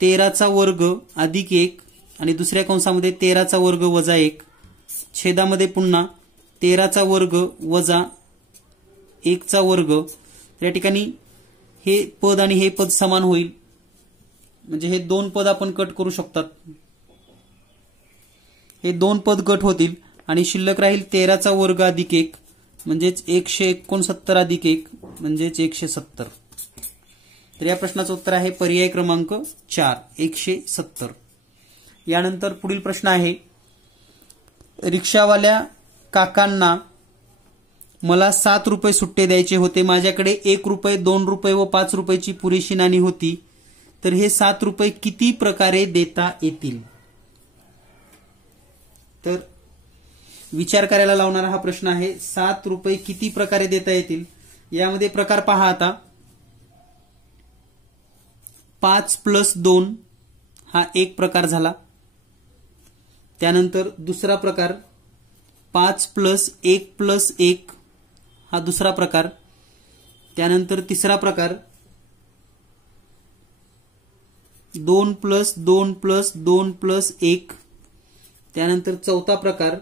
13चा वर्ग अधिक 1 आणि दुसऱ्या कंसामध्ये 13चा वर्ग वजा 1 छेदामध्ये पुन्हा 13चा वर्ग वजा 1चा वर्ग. तर या ठिकाणी हे पद आणि हे पद समान होईल म्हणजे हे दोन पद आपण कट करू शकतात. हे दोन पद कट होतील आणि शिल्लक राहील 13चा वर्ग अधिक 1 म्हणजेच 169 अधिक 1 म्हणजेच 170. तर या प्रश्नाचं उत्तर आहे पर्याय क्रमांक 4 170. यानंतर पुढील प्रश्न आहे रिक्षावाल्या काकांना मला 7 रुपये सुट्टे द्यायचे होते. माझ्याकडे 1 रुपये 2 रुपये व 5 रुपयाची पुरेशी नाणी होती. तर हे 7 रुपये किती प्रकारे देता येतील. तर विचार करायला लावणारा हा प्रश्न आहे. 7 रुपये किती प्रकारे देता येतील. यामध्ये प्रकार पहा आता 5 + 2 हा एक प्रकार झाला. त्यानंतर दुसरा प्रकार 5 + 1 + 1 हा दुसरा प्रकार. त्यानंतर तिसरा प्रकार 2 + 2 + 2 + 1. त्यानंतर चौथा प्रकार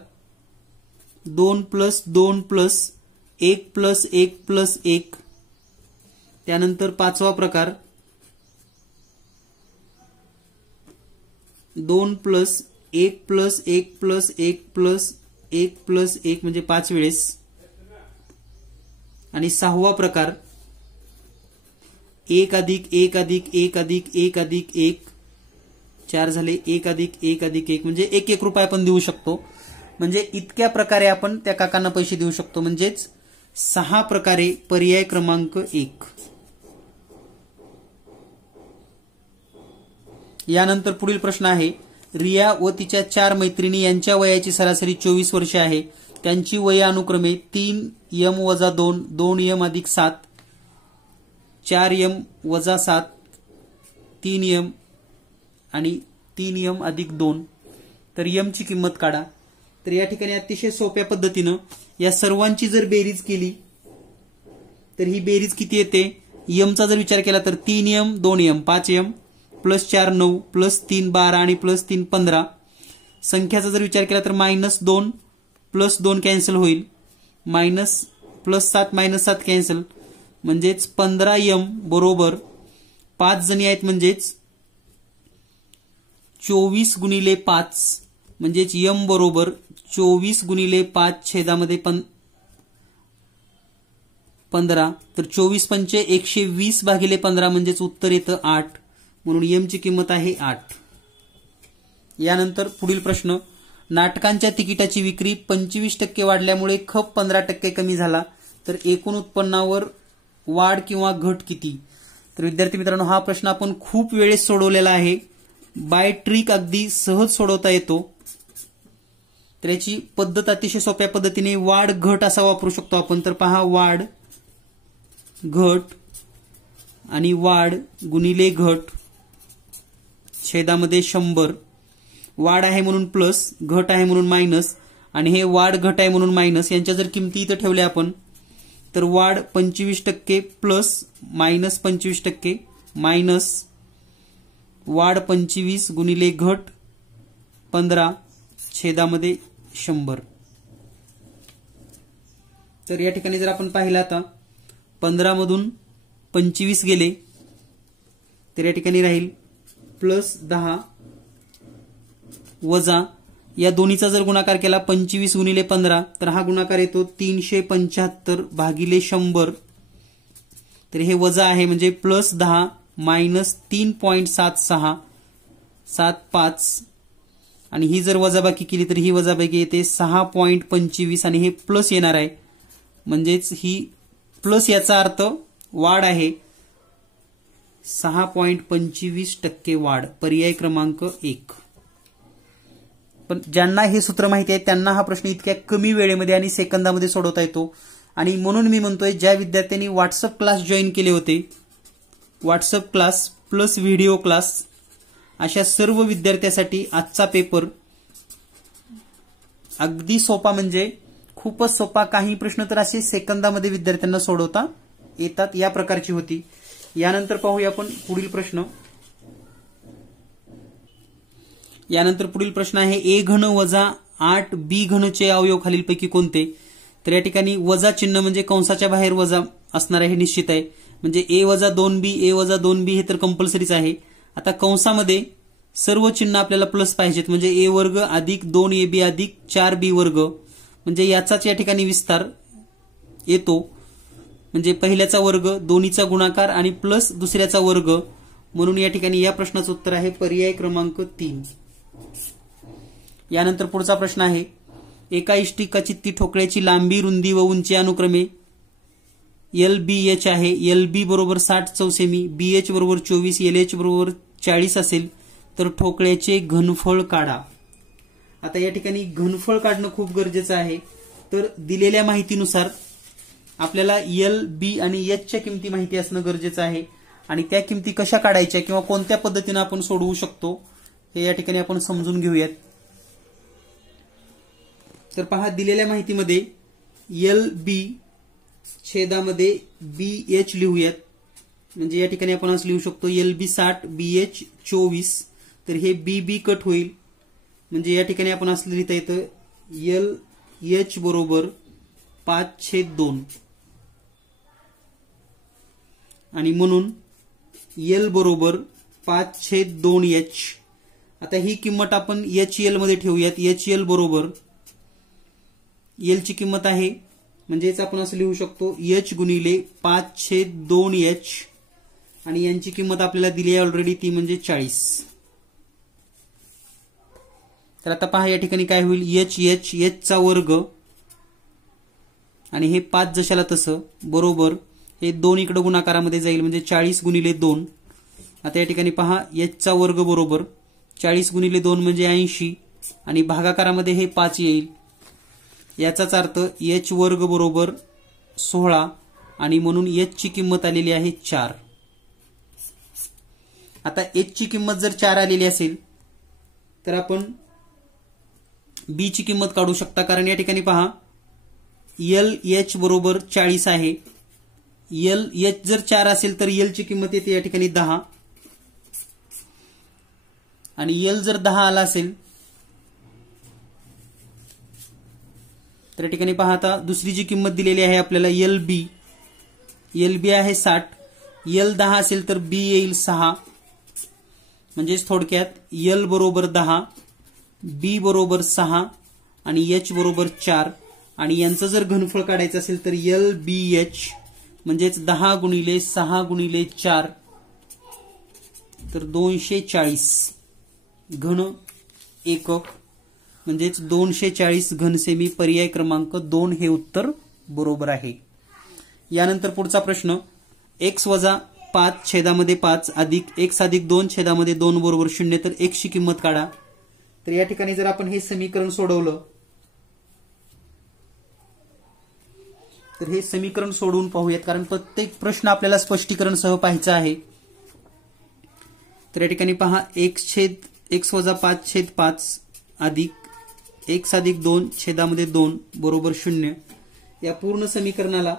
2 + 2 + 1 + 1 + 1. त्यानंतर पाचवा प्रकार 2 + 1 + 1 + 1 + 1 + 1 म्हणजे 5 वेळेस. आणि सहावा प्रकार 1 + 1 + 1 + 1 + 1 4 झाले 1 + 1 + 1 म्हणजे 1 रुपये आपण देऊ शकतो. म्हणजे इतक्या प्रकारे आपण त्या काकांना पैसे देऊ शकतो. म्हणजेच 6 प्रकारे पर्याय क्रमांक 1. यानंतर पुढील प्रश्न आहे रिया व तिच्या 4 मैत्रिणी यांच्या वयाची सरासरी 24 वर्षे आहे. त्यांची वय अनुक्रमे 3m-2 2m + 7 4m - 7 3m आणि 3m + 2. तर m ची किंमत काढा. तर या ठिकाणी अतिशय सोप्या पद्धतीनं या सर्वांची जर बेरीज केली तर ही बेरीज किती येते. m चा जर विचार केला तर 3m 2m 5m +4 9 +3 12 आणि +3 15. संख्याचा जर विचार केला तर -2 +2 कॅन्सल होईल, +7 -7 कॅन्सल, म्हणजेच 15m बरोबर 5 जणी आहेत म्हणजेच 24 गुणिले 5 म्हणजेच m बरोबर 24 गुणिले 5 छेदामध्ये 15, तर 24 पंचे 120 भागिले 15 म्हणजेच उत्तर येतं 8, म्हणून m ची किंमत आहे 8. यानंतर पुढील प्रश्न, नाटकांच्या तिकिटाची विक्री 25% वाढल्यामुळे खप 15% कमी झाला, तर एकूण उत्पन्नावर वाढ किंवा घट किती? तर विद्यार्थी मित्रांनो, हा प्रश्न आपण खूप वेळेस सोडवलेला आहे, बाय ट्रिक अगदी सहज सोडवता येतो. तर याची पद्धत अतिशय सोप्या पद्धतीने वाढ घट असा वापरू शकतो आपण. तर पहा, वाढ घट आणि वाढ गुणिले घट छेदामध्ये 100, वाढ आहे म्हणून प्लस, घट आहे म्हणून मायनस, आणि हे वाढ घट आहे म्हणून मायनस, यांच्या जर किमती इथं ठेवल्या आपण, तर वाढ 25% प्लस मायनस 25% मायनस वाढ 25 गुणिले घट 15 छेदामध्ये 100. तर या ठिकाणी जर आपण पाहिलं, आता 15 मधून 25 गेले तर या ठिकाणी राहील +10 वजा, या दोन्हीचा जर गुणाकार केला 25 गुणिले 15, तर हा गुणाकार येतो 375 भागिले 100. तर हे वजा आहे म्हणजे +10 मायनस 3.7675, आणि ही जर वजाबाकी केली तर ही वजाबाकी येते 6.25, आणि हे प्लस येणार आहे म्हणजेच ही प्लस, याचा अर्थ वाढ आहे 6.25% वाढ. पर्याय क्रमांक 1. पण ज्यांना हे सूत्र माहिती आहे त्यांना हा प्रश्न इतक्या कमी वेळेमध्ये आणि सेकंदामध्ये सोडवता येतो, आणि म्हणून मी म्हणतोय, ज्या विद्यार्थ्यांनी व्हॉट्सअप क्लास जॉईन केले होते, WhatsApp class plus video class, अशा सर्व विद्यार्थ्यांसाठी आजचा पेपर अगदी सोपा, म्हणजे खूपच सोपा. काही प्रश्न तर असे सेकंदामध्ये विद्यार्थ्यांना सोडवता येतात, या प्रकारची होती. यानंतर पाहूया आपण पुढील प्रश्न. यानंतर पुढील प्रश्न आहे, a घन वजा 8b घनचे अवयव खालीलपैकी कोणते? तर या ठिकाणी वजा चिन्ह म्हणजे कंसाच्या बाहेर वजा असणार आहे, निश्चित आहे. म्हणजे a वजा 2b, a वजा 2b हे तर कंपल्सरीच आहे. आता कंसामध्ये सर्व चिन्ह आपल्याला प्लस पाहिजेत, म्हणजे a वर्ग अधिक 2ab अधिक 4b वर्ग, म्हणजे याचाच या ठिकाणी विस्तार येतो. म्हणजे पहिल्याचा वर्ग, दोन्हीचा गुणाकार आणि प्लस दुसऱ्याचा वर्ग, म्हणून या ठिकाणी या प्रश्नाचं उत्तर आहे पर्याय क्रमांक 3. यानंतर पुढचा प्रश्न आहे, एका इष्टिकाची ठोकळ्याची लांबी, रुंदी व उंची अनुक्रमे LBH आहे. LB बरोबर 60 चौसेमी, BH बरोबर 24, LH बरोबर 40 असेल तर ठोकळ्याचे घनफळ काढा. आता या ठिकाणी घनफळ काढणं खूप गरजेचं आहे. तर दिलेल्या माहितीनुसार आपल्याला LB आणि H च्या किमती माहिती असणं गरजेचं आहे, आणि त्या किमती कशा काढायच्या किंवा कोणत्या पद्धतीने आपण सोडवू शकतो हे या ठिकाणी आपण समजून घेऊयात. तर पहा, दिलेल्या माहितीमध्ये LB छेदामध्ये BH लिहूयात. म्हणजे या ठिकाणी आपण असं लिहू शकतो, LB 60 BH 24, तर हे BB कट होईल. म्हणजे या ठिकाणी आपण असं लिहिता येतं LH बरोबर 5/2, आणि म्हणून L बरोबर 5/2H. आता ही किंमत आपण HL मध्ये ठेवूयात. HL बरोबर L ची किंमत आहे, म्हणजेच आपण असं लिहू शकतो H गुणिले 5/2H, आणि यांची किंमत आपल्याला दिली आहे ऑलरेडी, ती म्हणजे 40. तर आता पहा, या ठिकाणी काय होईल, H चा वर्ग, आणि हे 5 जशाला तसं बरोबर हे 2 इकडे गुणाकारामध्ये जाईल, म्हणजे 40 गुणिले 2. आता या ठिकाणी पहा, H चा वर्ग बरोबर 40 गुणिले 2 म्हणजे 80, आणि भागाकारामध्ये हे 5 येईल. याचाच अर्थ H वर्ग बरोबर 16, आणि म्हणून H ची किंमत आलेली आहे 4. आता H ची किंमत जर 4 आलेली असेल तर आपण B ची किंमत काढू शकता, कारण या ठिकाणी पहा LH बरोबर 40 आहे. LH जर 4 असेल तर L ची किंमत येते या ठिकाणी 10, आणि L जर 10 आला असेल तर या ठिकाणी पहा आता दुसरी जी किंमत दिलेली आहे आपल्याला एल बी आहे 60, एल 10 असेल तर बी येईल 6, म्हणजेच थोडक्यात एल बरोबर 10, बी बरोबर 6 आणि एच बरोबर 4 आणि यांचं जर घनफळ काढायचं असेल तर एल बी एच म्हणजेच 10 गुणिले 6 गुणिले 4 तर 240 घन एकक म्हणजेच 240 घनसेमी. पर्याय क्रमांक 2 हे उत्तर बरोबर आहे. यानंतर पुढचा प्रश्न x वजा 5 छेदामध्ये 5 अधिक x अधिक 2 छेदामध्ये 2 बरोबर 0 तर x ची किंमत काढा. तर या ठिकाणी जर आपण हे समीकरण सोडवलं तर हे समीकरण सोडवून पाहूयात, कारण प्रत्येक प्रश्न आपल्याला स्पष्टीकरण सह पाहायचा आहे. तर या ठिकाणी पहा x वजा 5 छेद 5 अधिक x अधिक 2 छेदामध्ये 2 बरोबर 0. या पूर्ण समीकरणाला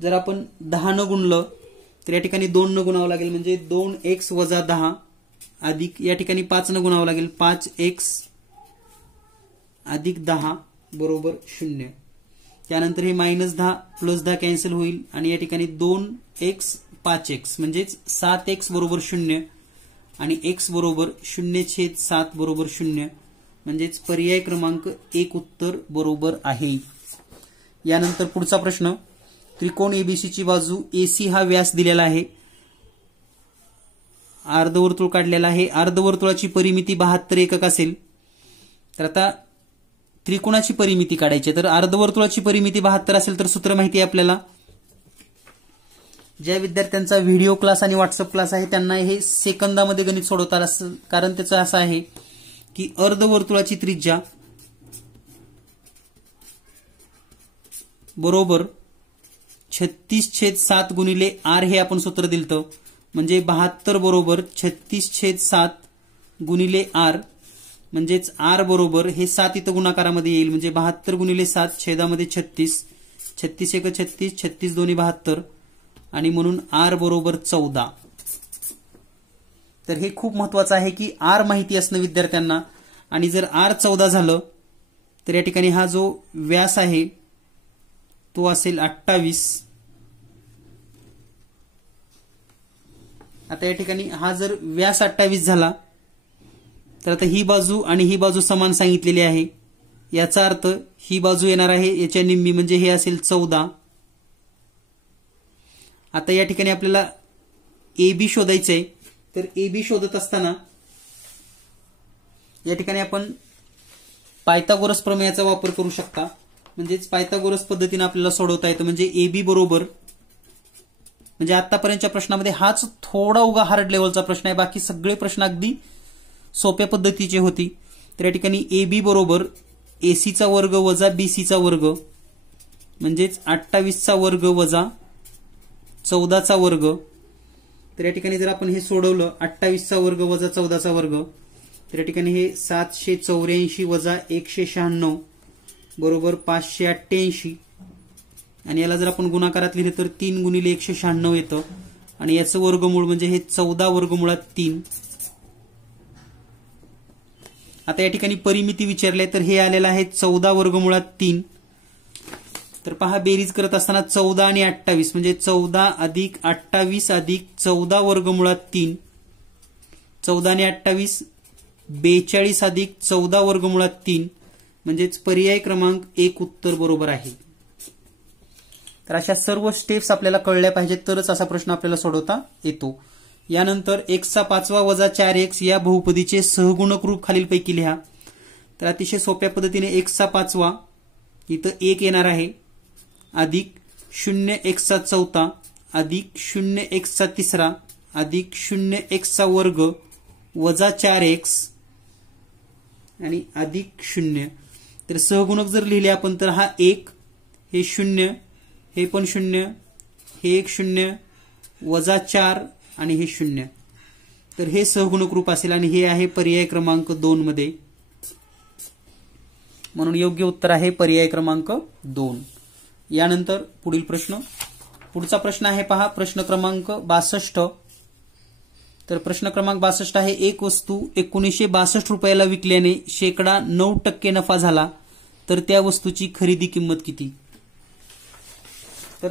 जर आपण 10 न गुणलं तर या ठिकाणी 2 न गुणावं लागेल, म्हणजे 2x वजा 10 अधिक या ठिकाणी 5 न गुणावं लागेल 5x अधिक 10 बरोबर 0. त्यानंतर हे -10 + 10 कॅन्सल होईल आणि या ठिकाणी 2x 5x म्हणजेच 7x बरोबर 0 आणि x बरोबर 0/7 बरोबर 0 म्हणजेच पर्याय क्रमांक 1 उत्तर बरोबर आहे. यानंतर पुढचा प्रश्न त्रिकोण एबीसीची बाजू एसी हा व्यास दिलेला आहे, अर्धवर्तुळ काढलेला आहे, अर्धवर्तुळाची परिमिती 72 एकक असेल. तर आता त्रिकोणाची परिमिती काढायची, तर अर्धवर्तुळाची परिमिती 72 असेल तर सूत्र माहिती आहे आपल्याला. ज्या विद्यार्थ्यांचा व्हिडिओ क्लास आणि व्हॉट्सअप क्लास आहे त्यांना हे सेकंदामध्ये गणित सोडवता असेल, कारण त्याचं असं आहे की अर्धवर्तुळाची त्रिज्या बरोबर 36/7 गुणिले आर हे आपण सूत्र दिलतं, म्हणजे 72 बरोबर 36/7 गुणिले आर म्हणजेच आर बरोबर हे 7 इथं गुणाकारामध्ये येईल, म्हणजे 72 गुणिले 7 छेदामध्ये 36, 36 × 36, 36 2 72 आणि म्हणून आर बरोबर 14. तर हे खूप महत्वाचं आहे की आर माहिती असणं विद्यार्थ्यांना, आणि जर आर 14 झालं तर या ठिकाणी हा जो व्यास आहे तो असेल 28. आता या ठिकाणी हा जर व्यास 28 झाला तर आता ही बाजू आणि ही बाजू समान सांगितलेली आहे, याचा अर्थ ही बाजू येणार आहे याच्या निम्मी, म्हणजे हे असेल 14. आता या ठिकाणी आपल्याला AB शोधायचंय, तर AB शोधत असताना या ठिकाणी आपण पायथागोरस प्रमेयाचा वापर करू शकता, म्हणजेच पायथागोरस पद्धतीने आपल्याला सोडवता येतं. म्हणजे AB बरोबर, म्हणजे आतापर्यंतच्या प्रश्नामध्ये हाच थोडा उगा हार्ड लेवलचा प्रश्न आहे, बाकी सगळे प्रश्न अगदी सोप्या पद्धतीचे होती. तर या ठिकाणी AB बरोबर AC चा वर्ग वजा BC चा वर्ग म्हणजेच 28 चा वर्ग वजा 14 चा वर्ग. तर या ठिकाणी जर आपण हे सोडवलं 28 चा वर्ग वजा 14 चा वर्ग तर या ठिकाणी हे 784 वजा 196 बरोबर 588 आणि याला जर आपण गुणाकारात लिहिले तर 3 गुणिले 196 येतं आणि याचं वर्गमूळ म्हणजे हे 14 वर्गमुळात 3. आता या ठिकाणी परिमिती विचारले तर हे आलेलं आहे 14 वर्गमुळात 3. तर पहा बेरीज करत असताना 14 आणि 28 म्हणजे 14 अधिक 28 अधिक 14 वर्गमुळात 3, 14 आणि 28 42 अधिक 14 वर्गमुळात 3 म्हणजेच पर्याय क्रमांक 1 उत्तर बरोबर आहे. तर अशा सर्व स्टेप्स आपल्याला कळल्या पाहिजेत तरच असा प्रश्न आपल्याला सोडवता येतो. यानंतर x चा 5वा वजा 4x या बहुपदीचे सहगुणक रूप खालीलपैकी लिहा. तर अतिशय सोप्या पद्धतीने x चा 5वा इथं 1 येणार आहे अधिक 0x चा 4था अधिक 0x चा 3रा अधिक 0x चा वर्ग वजा 4x आणि अधिक 0. तर सहगुणक जर लिहिले आपण तर हा 1 हे 0 हे पण 0 हे 1 0 वजा 4 आणि हे 0. तर हे सहगुणक रूप असेल आणि हे आहे पर्याय क्रमांक 2 मध्ये, म्हणून योग्य उत्तर आहे पर्याय क्रमांक 2. यानंतर पुढील प्रश्न, पुढचा प्रश्न आहे पहा प्रश्न क्रमांक 62. तर प्रश्न क्रमांक 62 आहे एक वस्तू 1962 रुपयाला विकल्याने शेकडा 9% नफा झाला तर त्या वस्तूची खरेदी किंमत किती? तर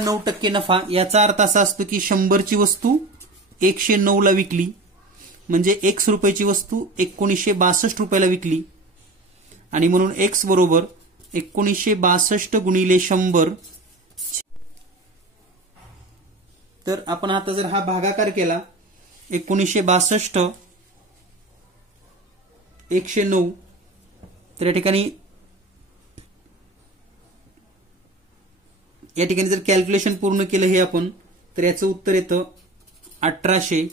9% नफा याचा अर्थ असा असतो की 100ची वस्तू 109 ला विकली, म्हणजे X रुपयाची वस्तू 1962 रुपयाला विकली, आणि म्हणून X बरोबर 1962 गुणिले 100. तर आपण आता जर हा भागाकार केला 1962 109, तर या ठिकाणी जर कॅल्क्युलेशन पूर्ण केलं हे आपण, तर याचं उत्तर येतं 1800,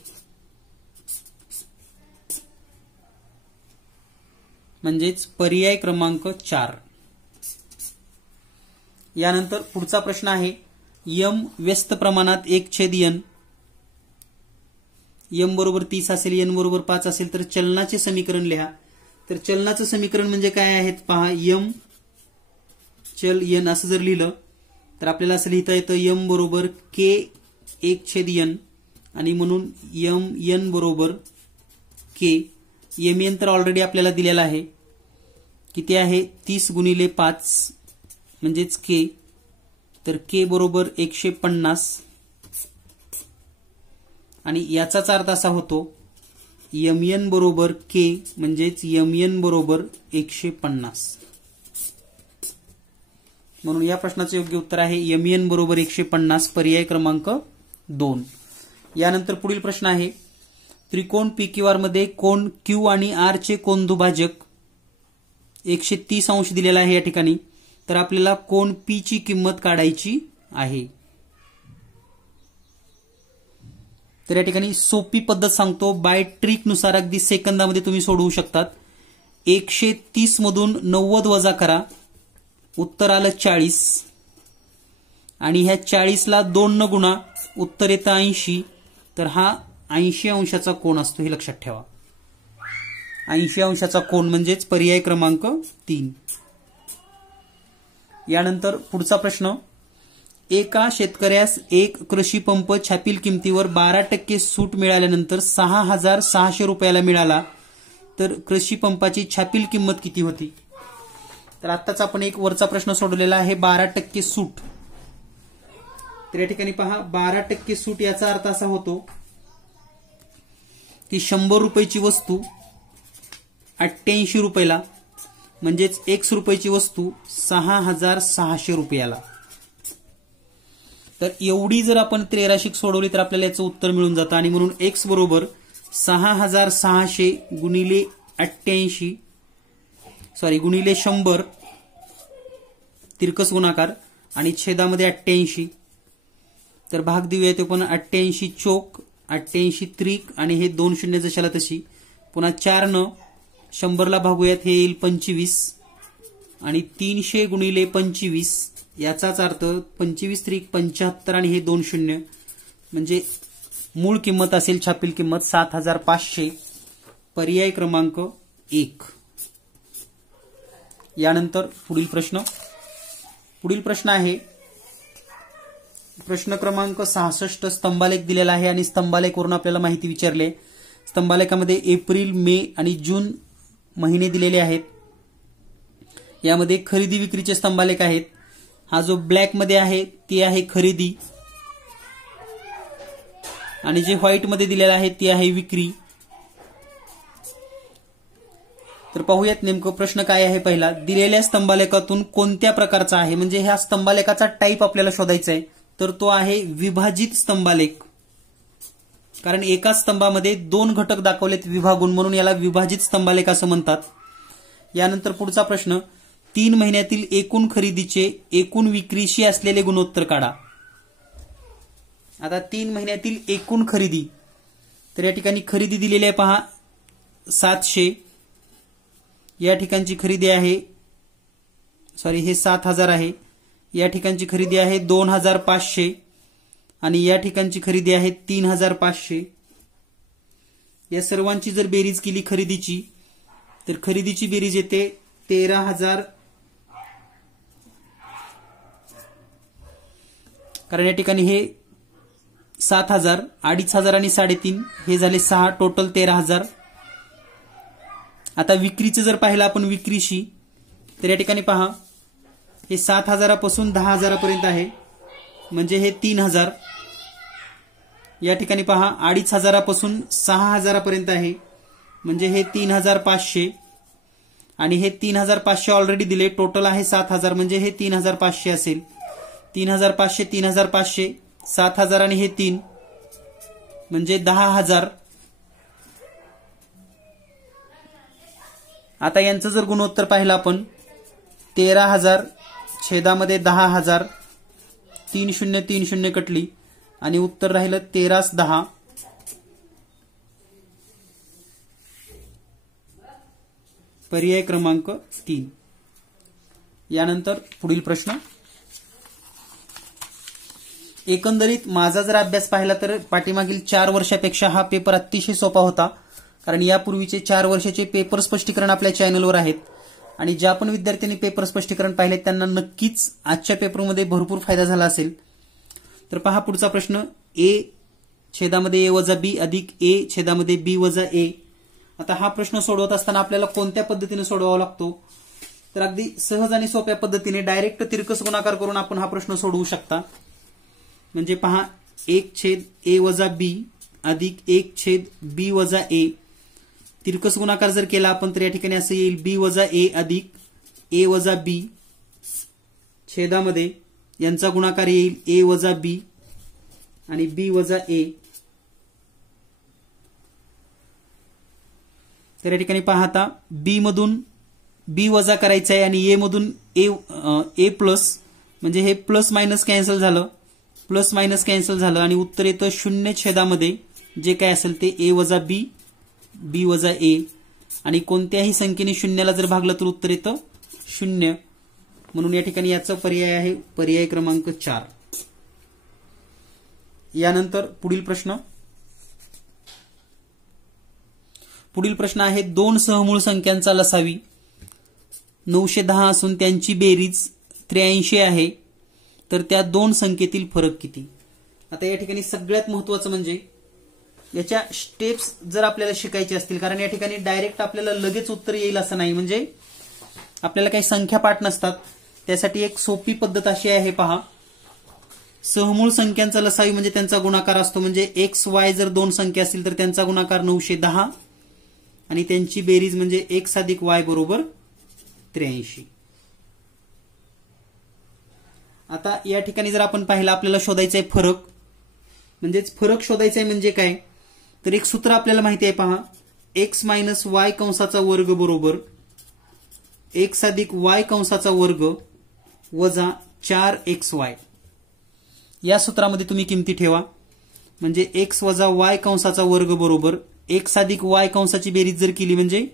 म्हणजेच पर्याय क्रमांक 4. यानंतर पुढचा प्रश्न आहे m व्यस्त प्रमाणात 1/n, m बरोबर 30 असेल, n बरोबर 5 असेल, तर चलनाचे समीकरण लिहा. तर चलनाचं समीकरण म्हणजे काय आहेत पहा, m चल n असं जर लिहिलं तर आपल्याला असं लिहिता येतं m बरोबर k 1/n, आणि म्हणून n बरोबर k. mn तर ऑलरेडी आपल्याला दिलेला आहे, किती आहे 30 गुणिले 5 म्हणजेच k, तर k बरोबर 150, आणि याचाच अर्थ असा होतो mn बरोबर k म्हणजेच mn बरोबर 150. म्हणून या प्रश्नाचं योग्य उत्तर आहे mn बरोबर 150, पर्याय क्रमांक 2. यानंतर पुढील प्रश्न आहे त्रिकोण PQR मध्ये कोन Q आणि R चे कोनदुभाजक 130 अंश दिलेला आहे या ठिकाणी. तर आपल्याला कोन P ची किंमत काढायची आहे. तर या ठिकाणी सोपी पद्धत सांगतो, बाय ट्रिक नुसार अगदी सेकंदामध्ये तुम्ही सोडवू शकतात. 130 मधून 90 वजा करा, उत्तर आलं 40, आणि ह्या 40 ला 2 न गुणा, उत्तर येतं 80. तर हा 80 अंशाचा कोन असतो, हे लक्षात ठेवा. 80 अंशाचा कोन म्हणजेच पर्याय क्रमांक 3. यानंतर पुढचा प्रश्न, एका शेतकऱ्यास एक कृषी पंप छापील किमतीवर 12% सूट मिळाल्यानंतर 6600 रुपयाला मिळाला, तर कृषी पंपाची छापील किंमत किती होती? तर आत्ताच आपण एक वरचा प्रश्न सोडवलेला आहे 12% सूट. तर या ठिकाणी पहा 12% सूट याचा अर्थ असा होतो की 100 रुपयाची वस्तू 88 रुपयाला, म्हणजेच X रुपयाची वस्तू 6600 रुपयाला. तर एवढी जर आपण त्रिराशिक सोडवली तर आपल्याला याचं उत्तर मिळून जातं, आणि म्हणून X बरोबर 6600 गुणिले 88 गुणिले 100 तिरकस गुणाकार आणि छेदामध्ये 88. तर भाग देऊया ते पण 88 चोक 88 त्रिक, आणि हे 2 शून्य जशाला तशी, पुन्हा 4 न 100 ला भागूयात, हे येईल 25, आणि 300 गुणिले 25 याचाच अर्थ 25 त्रिक 75, आणि हे 2 शून्य, म्हणजे मूळ किंमत असेल छापील किंमत 7500, पर्याय क्रमांक 1. यानंतर पुढील प्रश्न आहे प्रश्न क्रमांक 66. स्तंभालेख दिलेला आहे आणि स्तंभालेखवरून आपल्याला माहिती विचारली. स्तंभालेखामध्ये एप्रिल, मे आणि जून महिने दिलेले आहेत. यामध्ये खरेदी विक्रीचे स्तंभालेख आहेत. हा जो ब्लॅक मध्ये आहे ती आहे खरेदी, आणि जे व्हाईट मध्ये दिलेला आहे ती आहे विक्री. तर पाहूयात नेमकं प्रश्न काय आहे. पहिला, दिलेल्या स्तंभालेखातून कोणत्या प्रकारचा आहे, म्हणजे ह्या स्तंभालेखाचा टाईप आपल्याला शोधायचा आहे. तर तो आहे विभाजित स्तंभालेख, कारण एका स्तंभामध्ये 2 घटक दाखवलेत विभागून, म्हणून याला विभाजित स्तंभालेख असं म्हणतात. यानंतर पुढचा प्रश्न, 3 महिन्यातील एकूण खरेदीचे एकूण विक्रीशी असलेले गुणोत्तर काढा. आता 3 महिन्यातील एकूण खरेदी, तर या ठिकाणी खरेदी दिलेली आहे पहा 700, या ठिकाणची खरेदी आहे, हे 7000 आहे, या ठिकाणची खरेदी आहे 2500, आणि या ठिकाणची खरेदी आहे 3500. या सर्वांची जर बेरीज केली खरेदीची, तर खरेदीची बेरीज येते 13000, कारण या ठिकाणी हे 7000, 2500 आणि 3.5 हे झाले 6, टोटल 13000. आता विक्रीचं जर पाहिलं आपण विक्रीशी, तर या ठिकाणी पहा हे 7,000पासून 10,000पर्यंत आहे, म्हणजे हे 3,000. या ठिकाणी पहा 2,500पासून 6,000पर्यंत आहे, म्हणजे हे 3,500. आणि हे 3,500 ऑलरेडी दिले, टोटल आहे 7,000, म्हणजे हे 3,500 असेल. 3,500 3,500 7,000 आणि हे 3 म्हणजे 10,000. आता यांचं जर गुणोत्तर पाहिलं आपण 13,000 छेदामध्ये 10,000, 3030 कटली आणि उत्तर राहिलं 1310. पर्याय क्रमांक 3. यानंतर पुढील प्रश्न. एकंदरीत माझा जर अभ्यास पाहिला तर पाठीमागील 4 वर्षापेक्षा हा पेपर अतिशय सोपा होता, कारण यापूर्वीचे 4 वर्षाचे पेपर स्पष्टीकरण आपल्या चॅनलवर आहेत आणि ज्या पण विद्यार्थ्यांनी पेपर स्पष्टीकरण पाहिले त्यांना नक्कीच आजच्या पेपरमध्ये भरपूर फायदा झाला असेल. तर पहा पुढचा प्रश्न. ए छेदामध्ये ए वजा बी अधिक ए छेदामध्ये बी वजा ए. आता हा प्रश्न सोडवत असताना आपल्याला कोणत्या पद्धतीने सोडवावा लागतो, तर अगदी सहज आणि सोप्या पद्धतीने डायरेक्ट तिरकस गुणाकार करून आपण हा प्रश्न सोडवू शकता. म्हणजे पहा 1/a वजा बी अधिक 1/b वजा ए. तिरकस गुणाकार जर केला आपण तर या ठिकाणी असं येईल b वजा a अधिक a वजा b छेदामध्ये यांचा गुणाकार येईल a वजा b आणि b वजा a. तर या ठिकाणी पहा आता बी मधून बी वजा करायचं आहे आणि ए मधून ए प्लस, म्हणजे हे प्लस मायनस कॅन्सल झालं, प्लस मायनस कॅन्सल झालं आणि उत्तर येतं 0 छेदामध्ये जे काय असेल ते ए वजा बी बी वजा ए. आणि कोणत्याही संख्येने शून्याला जर भागलं तर उत्तर येतं 0. म्हणून या ठिकाणी याचा पर्याय आहे पर्याय क्रमांक 4. यानंतर पुढील प्रश्न. पुढील प्रश्न आहे 2 सहमूळ संख्यांचा लसावी 910 असून त्यांची बेरीज 83 आहे, तर त्या 2 संख्येतील फरक किती. आता या ठिकाणी सगळ्यात महत्त्वाचं म्हणजे याच्या स्टेप्स जर आपल्याला शिकायचे असतील, कारण या ठिकाणी डायरेक्ट आपल्याला लगेच उत्तर येईल असं नाही, म्हणजे आपल्याला काही संख्या पाठ नसतात. त्यासाठी एक सोपी पद्धत अशी आहे पहा. सहमूळ संख्यांचा लसावी म्हणजे त्यांचा गुणाकार असतो, म्हणजे एक्स वाय जर 2 संख्या असतील तर त्यांचा गुणाकार 910 आणि त्यांची बेरीज म्हणजे x अधिक y बरोबर 83. आता या ठिकाणी जर आपण पाहिलं आपल्याला शोधायचा आहे फरक, म्हणजेच फरक शोधायचा आहे म्हणजे काय, तर एक सूत्र आपल्याला माहिती आहे पहा. x मायनस y कंसाचा वर्ग बरोबर x अधिक y कंसाचा वर्ग वजा 4xy. या सूत्रामध्ये तुम्ही किमती ठेवा, म्हणजे x वजा y कंसाचा वर्ग बरोबर x अधिक y कंसाची बेरीज जर केली म्हणजे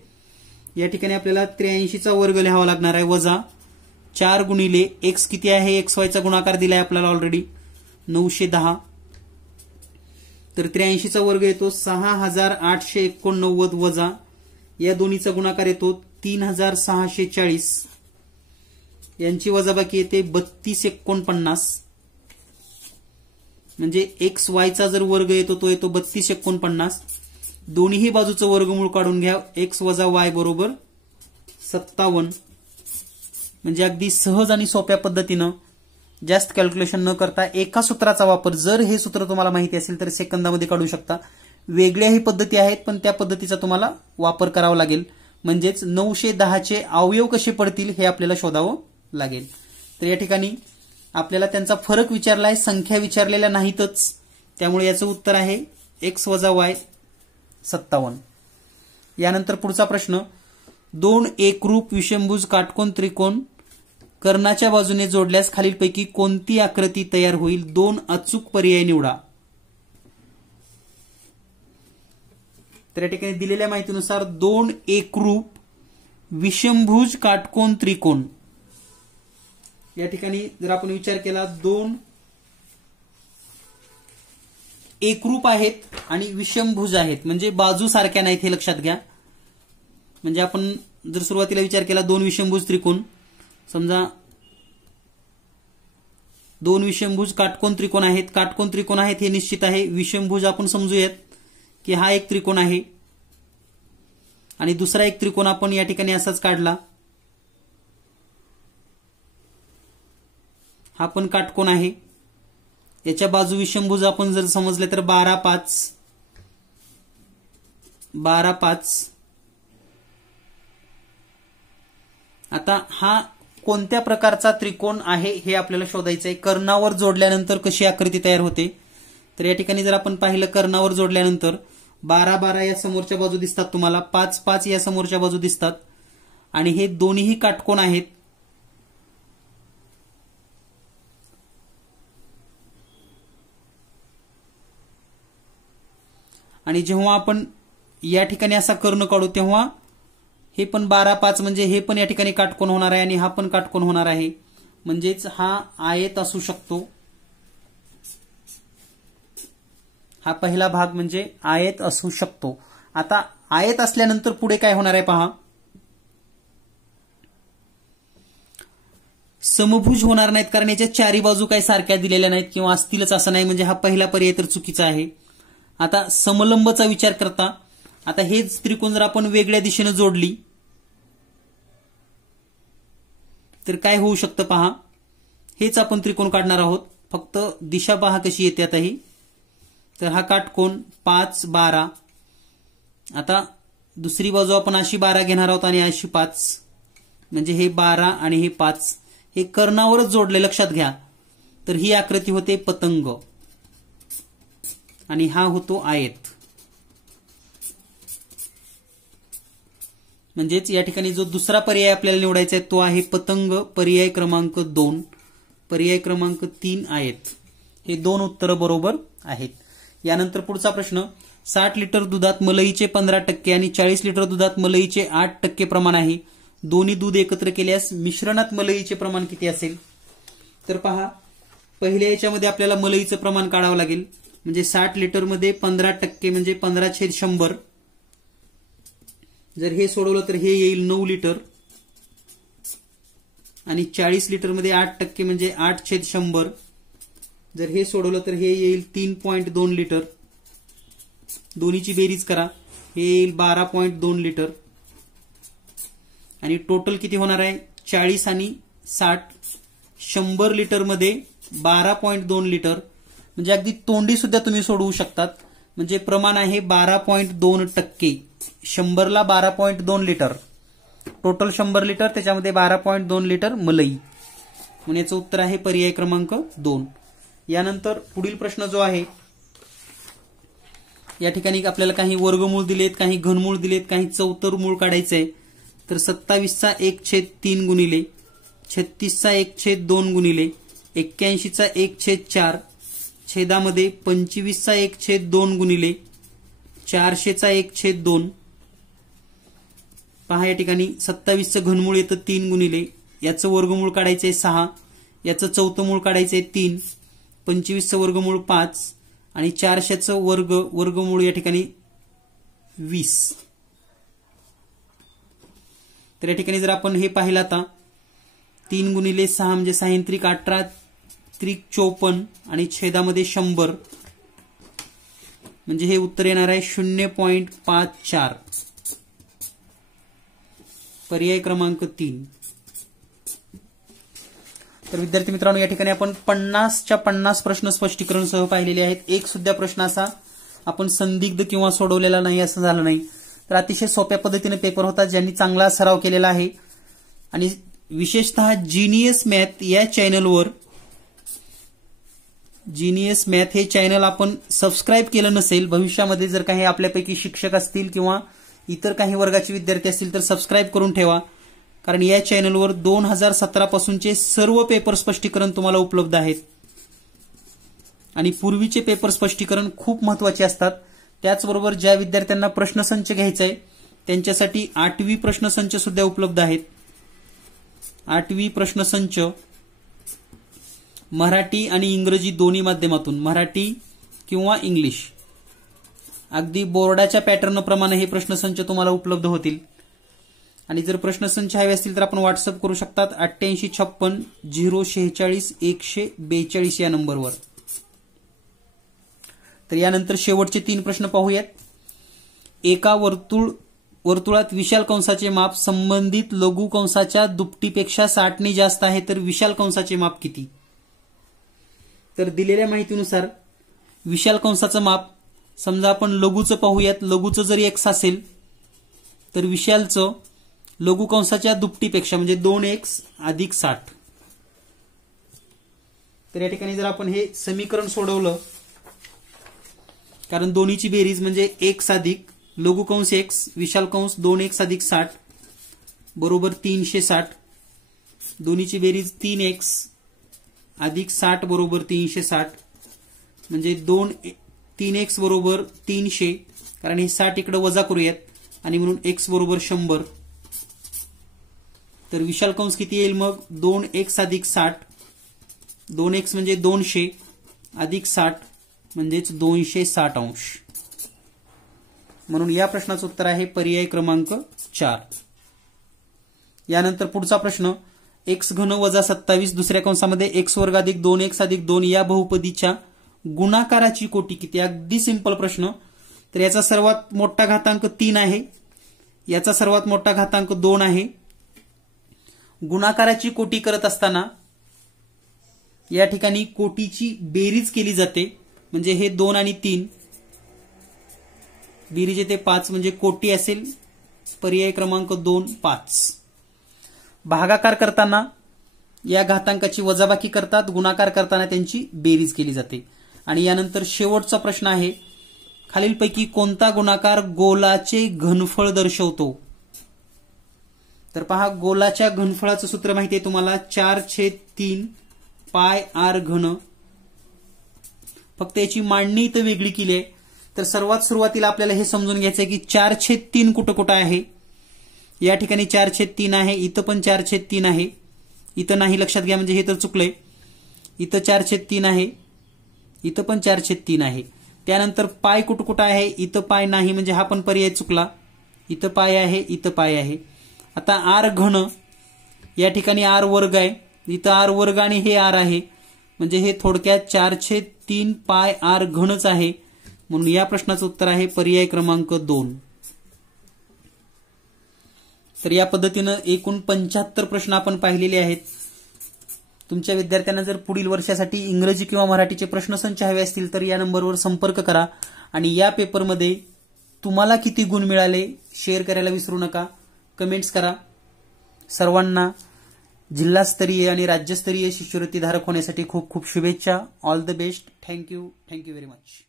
या ठिकाणी आपल्याला 83चा वर्ग लिहावा लागणार आहे वजा 4 गुणिले x किती आहे, xy चा गुणाकार दिलाय आपल्याला ऑलरेडी 910. तर 83चा वर्ग येतो 6,889 वजा या दोन्हीचा गुणाकार येतो 3,640. यांची वजाबाकी येते 3249. म्हणजे एक्स वायचा जर वर्ग येतो तो येतो 3249. दोन्ही बाजूचं वर्गमूळ काढून घ्या. एक्स वजा वाय बरोबर 57. म्हणजे अगदी सहज आणि सोप्या पद्धतीनं जास्त कॅल्क्युलेशन न करता एका सूत्राचा वापर, जर हे सूत्र तुम्हाला माहिती असेल तर सेकंदामध्ये काढू शकता. वेगळ्याही पद्धती आहेत पण त्या पद्धतीचा तुम्हाला वापर करावा लागेल. म्हणजेच 910चे अवयव कसे पडतील हे आपल्याला शोधावं लागेल. तर या ठिकाणी आपल्याला त्यांचा फरक विचारलाय, संख्या विचारलेल्या नाहीतच, त्यामुळे याचं उत्तर आहे एक्स वजा वाय 57. यानंतर पुढचा प्रश्न. 2 एकरूप विषमभुज काटकोन त्रिकोण कर्णाच्या बाजूने जोडल्यास खालीलपैकी कोणती आकृती तयार होईल. 2 अचूक पर्याय निवडा. तर या ठिकाणी दिलेल्या माहितीनुसार 2 एकरूप विषमभुज काटकोन त्रिकोण, या ठिकाणी जर आपण विचार केला 2 एकरूप आहेत आणि विषमभुज आहेत, म्हणजे बाजू सारख्या नाहीत हे लक्षात घ्या. म्हणजे आपण जर सुरुवातीला विचार केला 2 विषमभुज त्रिकोण, समजा 2 विषमभुज काटकोन त्रिकोण आहेत. काटकोन त्रिकोण आहेत हे निश्चित आहे. विषमभुज आपण समजूयात की हा एक त्रिकोण आहे आणि दुसरा एक त्रिकोण आपण या ठिकाणी असाच काढला. हा पण काटकोन आहे. याच्या बाजू विषमभुज आपण जर समजले तर 12 5. आता हा कोणत्या प्रकारचा त्रिकोण आहे हे आपल्याला शोधायचं आहे. कर्णावर जोडल्यानंतर कशी आकृती तयार होते, तर या ठिकाणी जर आपण पाहिलं कर्णावर जोडल्यानंतर 12 या समोरच्या बाजू दिसतात तुम्हाला, 5 या समोरच्या बाजू दिसतात आणि हे दोन्हीही काटकोन आहेत. आणि जेव्हा आपण या ठिकाणी असा कर्ण काढू तेव्हा हे पण 12 5 म्हणजे हे पण या ठिकाणी काटकोन होणार आहे आणि हा पण काटकोन होणार आहे. म्हणजेच हा आयत असू शकतो. हा पहिला भाग म्हणजे आयत असू शकतो. आता आयत असल्यानंतर पुढे काय होणार आहे पहा. समभुज होणार नाहीत कारण याच्या चारी बाजू काही सारख्या दिलेल्या नाहीत किंवा असतीलच असं नाही, म्हणजे हा पहिला पर्याय तर चुकीचा आहे. आता समलंबचा विचार करता, आता हेच त्रिकोण जर आपण वेगळ्या दिशेने जोडली तर काय होऊ शकतं पहा. हेच आपण त्रिकोण काढणार आहोत, फक्त दिशा पहा कशी येते आता ही. तर हा काटकोन 5 12. आता दुसरी बाजू आपण अशी 12 घेणार आहोत आणि अशी 5, म्हणजे हे 12 आणि हे 5 हे कर्णावरच जोडले, लक्षात घ्या. तर ही आकृती होते पतंग आणि हा होतो आयत. म्हणजेच या ठिकाणी जो दुसरा पर्याय आपल्याला निवडायचा आहे तो आहे पतंग, पर्याय क्रमांक 2. पर्याय क्रमांक 3 आयत. हे 2 उत्तरं बरोबर आहेत. यानंतर पुढचा प्रश्न. 60 लिटर दुधात मलईचे 15% आणि 40 लिटर दुधात मलईचे 8% प्रमाण आहे. दोन्ही दूध एकत्र केल्यास मिश्रणात मलईचे प्रमाण किती असेल. तर पहा, पहिल्या याच्यामध्ये आपल्याला मलईचं प्रमाण काढावं लागेल. म्हणजे 60 लिटरमध्ये 15% म्हणजे 15/100. जर हे सोडवलं तर हे येईल 9 लिटर आणि 40 लिटरमध्ये 8% म्हणजे 8/100. जर हे सोडवलं तर हे येईल 3.2 लिटर. दोन्हीची बेरीज करा, हे येईल 12.2 लिटर. आणि टोटल किती होणार आहे 40 आणि 60. 100 लिटरमध्ये 12.2 लिटर. म्हणजे अगदी तोंडी सुद्धा तुम्ही सोडवू शकतात. म्हणजे प्रमाण आहे 12.2%. 100ला 12.2 लिटर. टोटल 100 लिटर, त्याच्यामध्ये 12.2 लिटर मलई. म्हणून याचं उत्तर आहे पर्याय क्रमांक 2. यानंतर पुढील प्रश्न जो आहे, या ठिकाणी आपल्याला काही वर्गमूळ दिलेत, काही घनमूळ दिलेत, काही चौतरमूळ काढायचंय. तर 27चा 1/3 गुणिले 36चा 1/2 गुणिले 81चा 1/4 छेदामध्ये 25चा 1/2 गुणिले 400चा 1/2. पहा या ठिकाणी 27चं घनमूळ येतं 3 गुणिले, याचं वर्गमूळ काढायचंय 6, याचं चौथमूळ काढायचंय 3, 25चं वर्गमूळ 5 आणि 400चं वर्गमूळ या ठिकाणी 20. तर या ठिकाणी जर आपण हे पाहिलं आता 3 गुणिले 6 म्हणजे 6 त्रिक 18 त्रिक 54 आणि छेदामध्ये 100 म्हणजे हे उत्तर येणार आहे 0.54. पर्याय क्रमांक 3. तर विद्यार्थी मित्रांनो, या ठिकाणी आपण 50च्या 50 प्रश्न स्पष्टीकरण सह पाहिलेले आहेत. एक सुद्धा प्रश्न असा आपण संदिग्ध किंवा सोडवलेला नाही असं झालं नाही. तर अतिशय सोप्या पद्धतीने पेपर होता, ज्यांनी चांगला सराव केलेला आहे. आणि विशेषतः जीनियस मॅथ या चॅनलवर, जीनियस मॅथ हे चॅनल आपण सबस्क्राईब केलं नसेल, भविष्यामध्ये जर काही आपल्यापैकी शिक्षक असतील किंवा इतर काही वर्गाचे विद्यार्थी असतील तर सबस्क्राईब करून ठेवा. कारण या चॅनलवर 2017 पासूनचे सर्व पेपर स्पष्टीकरण तुम्हाला उपलब्ध आहेत. आणि पूर्वीचे पेपर स्पष्टीकरण खूप महत्वाचे असतात. त्याचबरोबर ज्या विद्यार्थ्यांना प्रश्नसंच घ्यायचा आहे त्यांच्यासाठी 8वी प्रश्नसंच सुद्धा उपलब्ध आहेत. 8वी प्रश्नसंच मराठी आणि इंग्रजी दोन्ही माध्यमातून, मराठी किंवा इंग्लिश, अगदी बोर्डाच्या पॅटर्नप्रमाणे हे प्रश्नसंच तुम्हाला उपलब्ध होतील. आणि जर प्रश्नसंच हवे असतील तर आपण व्हॉट्सअप करू शकतात 8856 046 142 या नंबरवर. तर यानंतर शेवटचे 3 प्रश्न पाहूयात. एका वर्तुळात विशाल कंसाचे माप संबंधित लघु कंसाच्या दुपटीपेक्षा 60 ने जास्त आहे, तर विशाल कंसाचे माप किती. तर दिलेल्या माहितीनुसार विशाल कंसाचं माप, समजा आपण लघुचं पाहूयात, लघुचं जर x असेल तर विशालचं लघु कंसाच्या दुपटीपेक्षा म्हणजे 2x अधिक 60. तर या ठिकाणी जर आपण हे समीकरण सोडवलं, कारण दोन्हीची बेरीज म्हणजे x अधिक लघु कंस x विशाल कंस 2x अधिक 60 बरोबर 360. दोन्हीची बेरीज 3x अधिक 60 बरोबर 360 म्हणजे 3x बरोबर 300, कारण हे 60 इकडे वजा करूयात आणि म्हणून x बरोबर 100. तर विशाल कंस किती येईल मग 2x अधिक 60, 2x म्हणजे 200 अधिक 60 म्हणजेच 260 अंश. म्हणून या प्रश्नाचं उत्तर आहे पर्याय क्रमांक 4. यानंतर पुढचा प्रश्न, x घन वजा 27 दुसऱ्या कंसामध्ये x वर्ग अधिक 2x अधिक 2 या बहुपदीच्या गुणाकाराची कोटी किती. अगदी सिंपल प्रश्न. तर याचा सर्वात मोठा घातांक 3 आहे, याचा सर्वात मोठा घातांक 2 आहे. गुणाकाराची कोटी करत असताना या ठिकाणी कोटीची बेरीज केली जाते, म्हणजे हे 2 आणि 3 बेरीज येते 5 म्हणजे कोटी असेल पर्याय क्रमांक 2 5. भागाकार करताना या घातांकाची वजाबाकी करतात, गुणाकार करताना त्यांची बेरीज केली जाते. आणि यानंतर शेवटचा प्रश्न आहे, खालीलपैकी कोणता गुणाकार गोलाचे घनफळ दर्शवतो. तर पहा, गोलाच्या घनफळाचं सूत्र माहिती आहे तुम्हाला 4/3 पाय r घन. फक्त याची मांडणी इथं वेगळी केली आहे. तर सर्वात सुरुवातीला आपल्याला हे समजून घ्यायचं आहे की 4/3 कुठं कुठं आहे. या ठिकाणी 4/3 आहे, इथं पण 4/3 आहे, इथं नाही लक्षात घ्या म्हणजे हे तर चुकलंय. इथं 4/3 आहे, इथं पण 4/3 आहे. त्यानंतर पाय कुठं कुठं आहे, इथं पाय नाही म्हणजे हा पण पर्याय चुकला. इथं पाय आहे, इथं पाय आहे. आता r घन, या ठिकाणी r वर्ग आहे, इथं r वर्ग आणि हे r आहे म्हणजे हे थोडक्यात 4/3 पाय r घनच आहे. म्हणून या प्रश्नाचं उत्तर आहे पर्याय क्रमांक 2. तर या पद्धतीनं एकूण 75 प्रश्न आपण पाहिलेले आहेत. तुमच्या विद्यार्थ्यांना जर पुढील वर्षासाठी इंग्रजी किंवा मराठीचे प्रश्नसंच हवे असतील तर या नंबरवर संपर्क करा. आणि या पेपरमध्ये तुम्हाला किती गुण मिळाले शेअर करायला विसरू नका, कमेंट्स करा. सर्वांना जिल्हास्तरीय आणि राज्यस्तरीय शिष्यवृत्ती धारक होण्यासाठी खूप खूप शुभेच्छा. All the best. Thank you very much.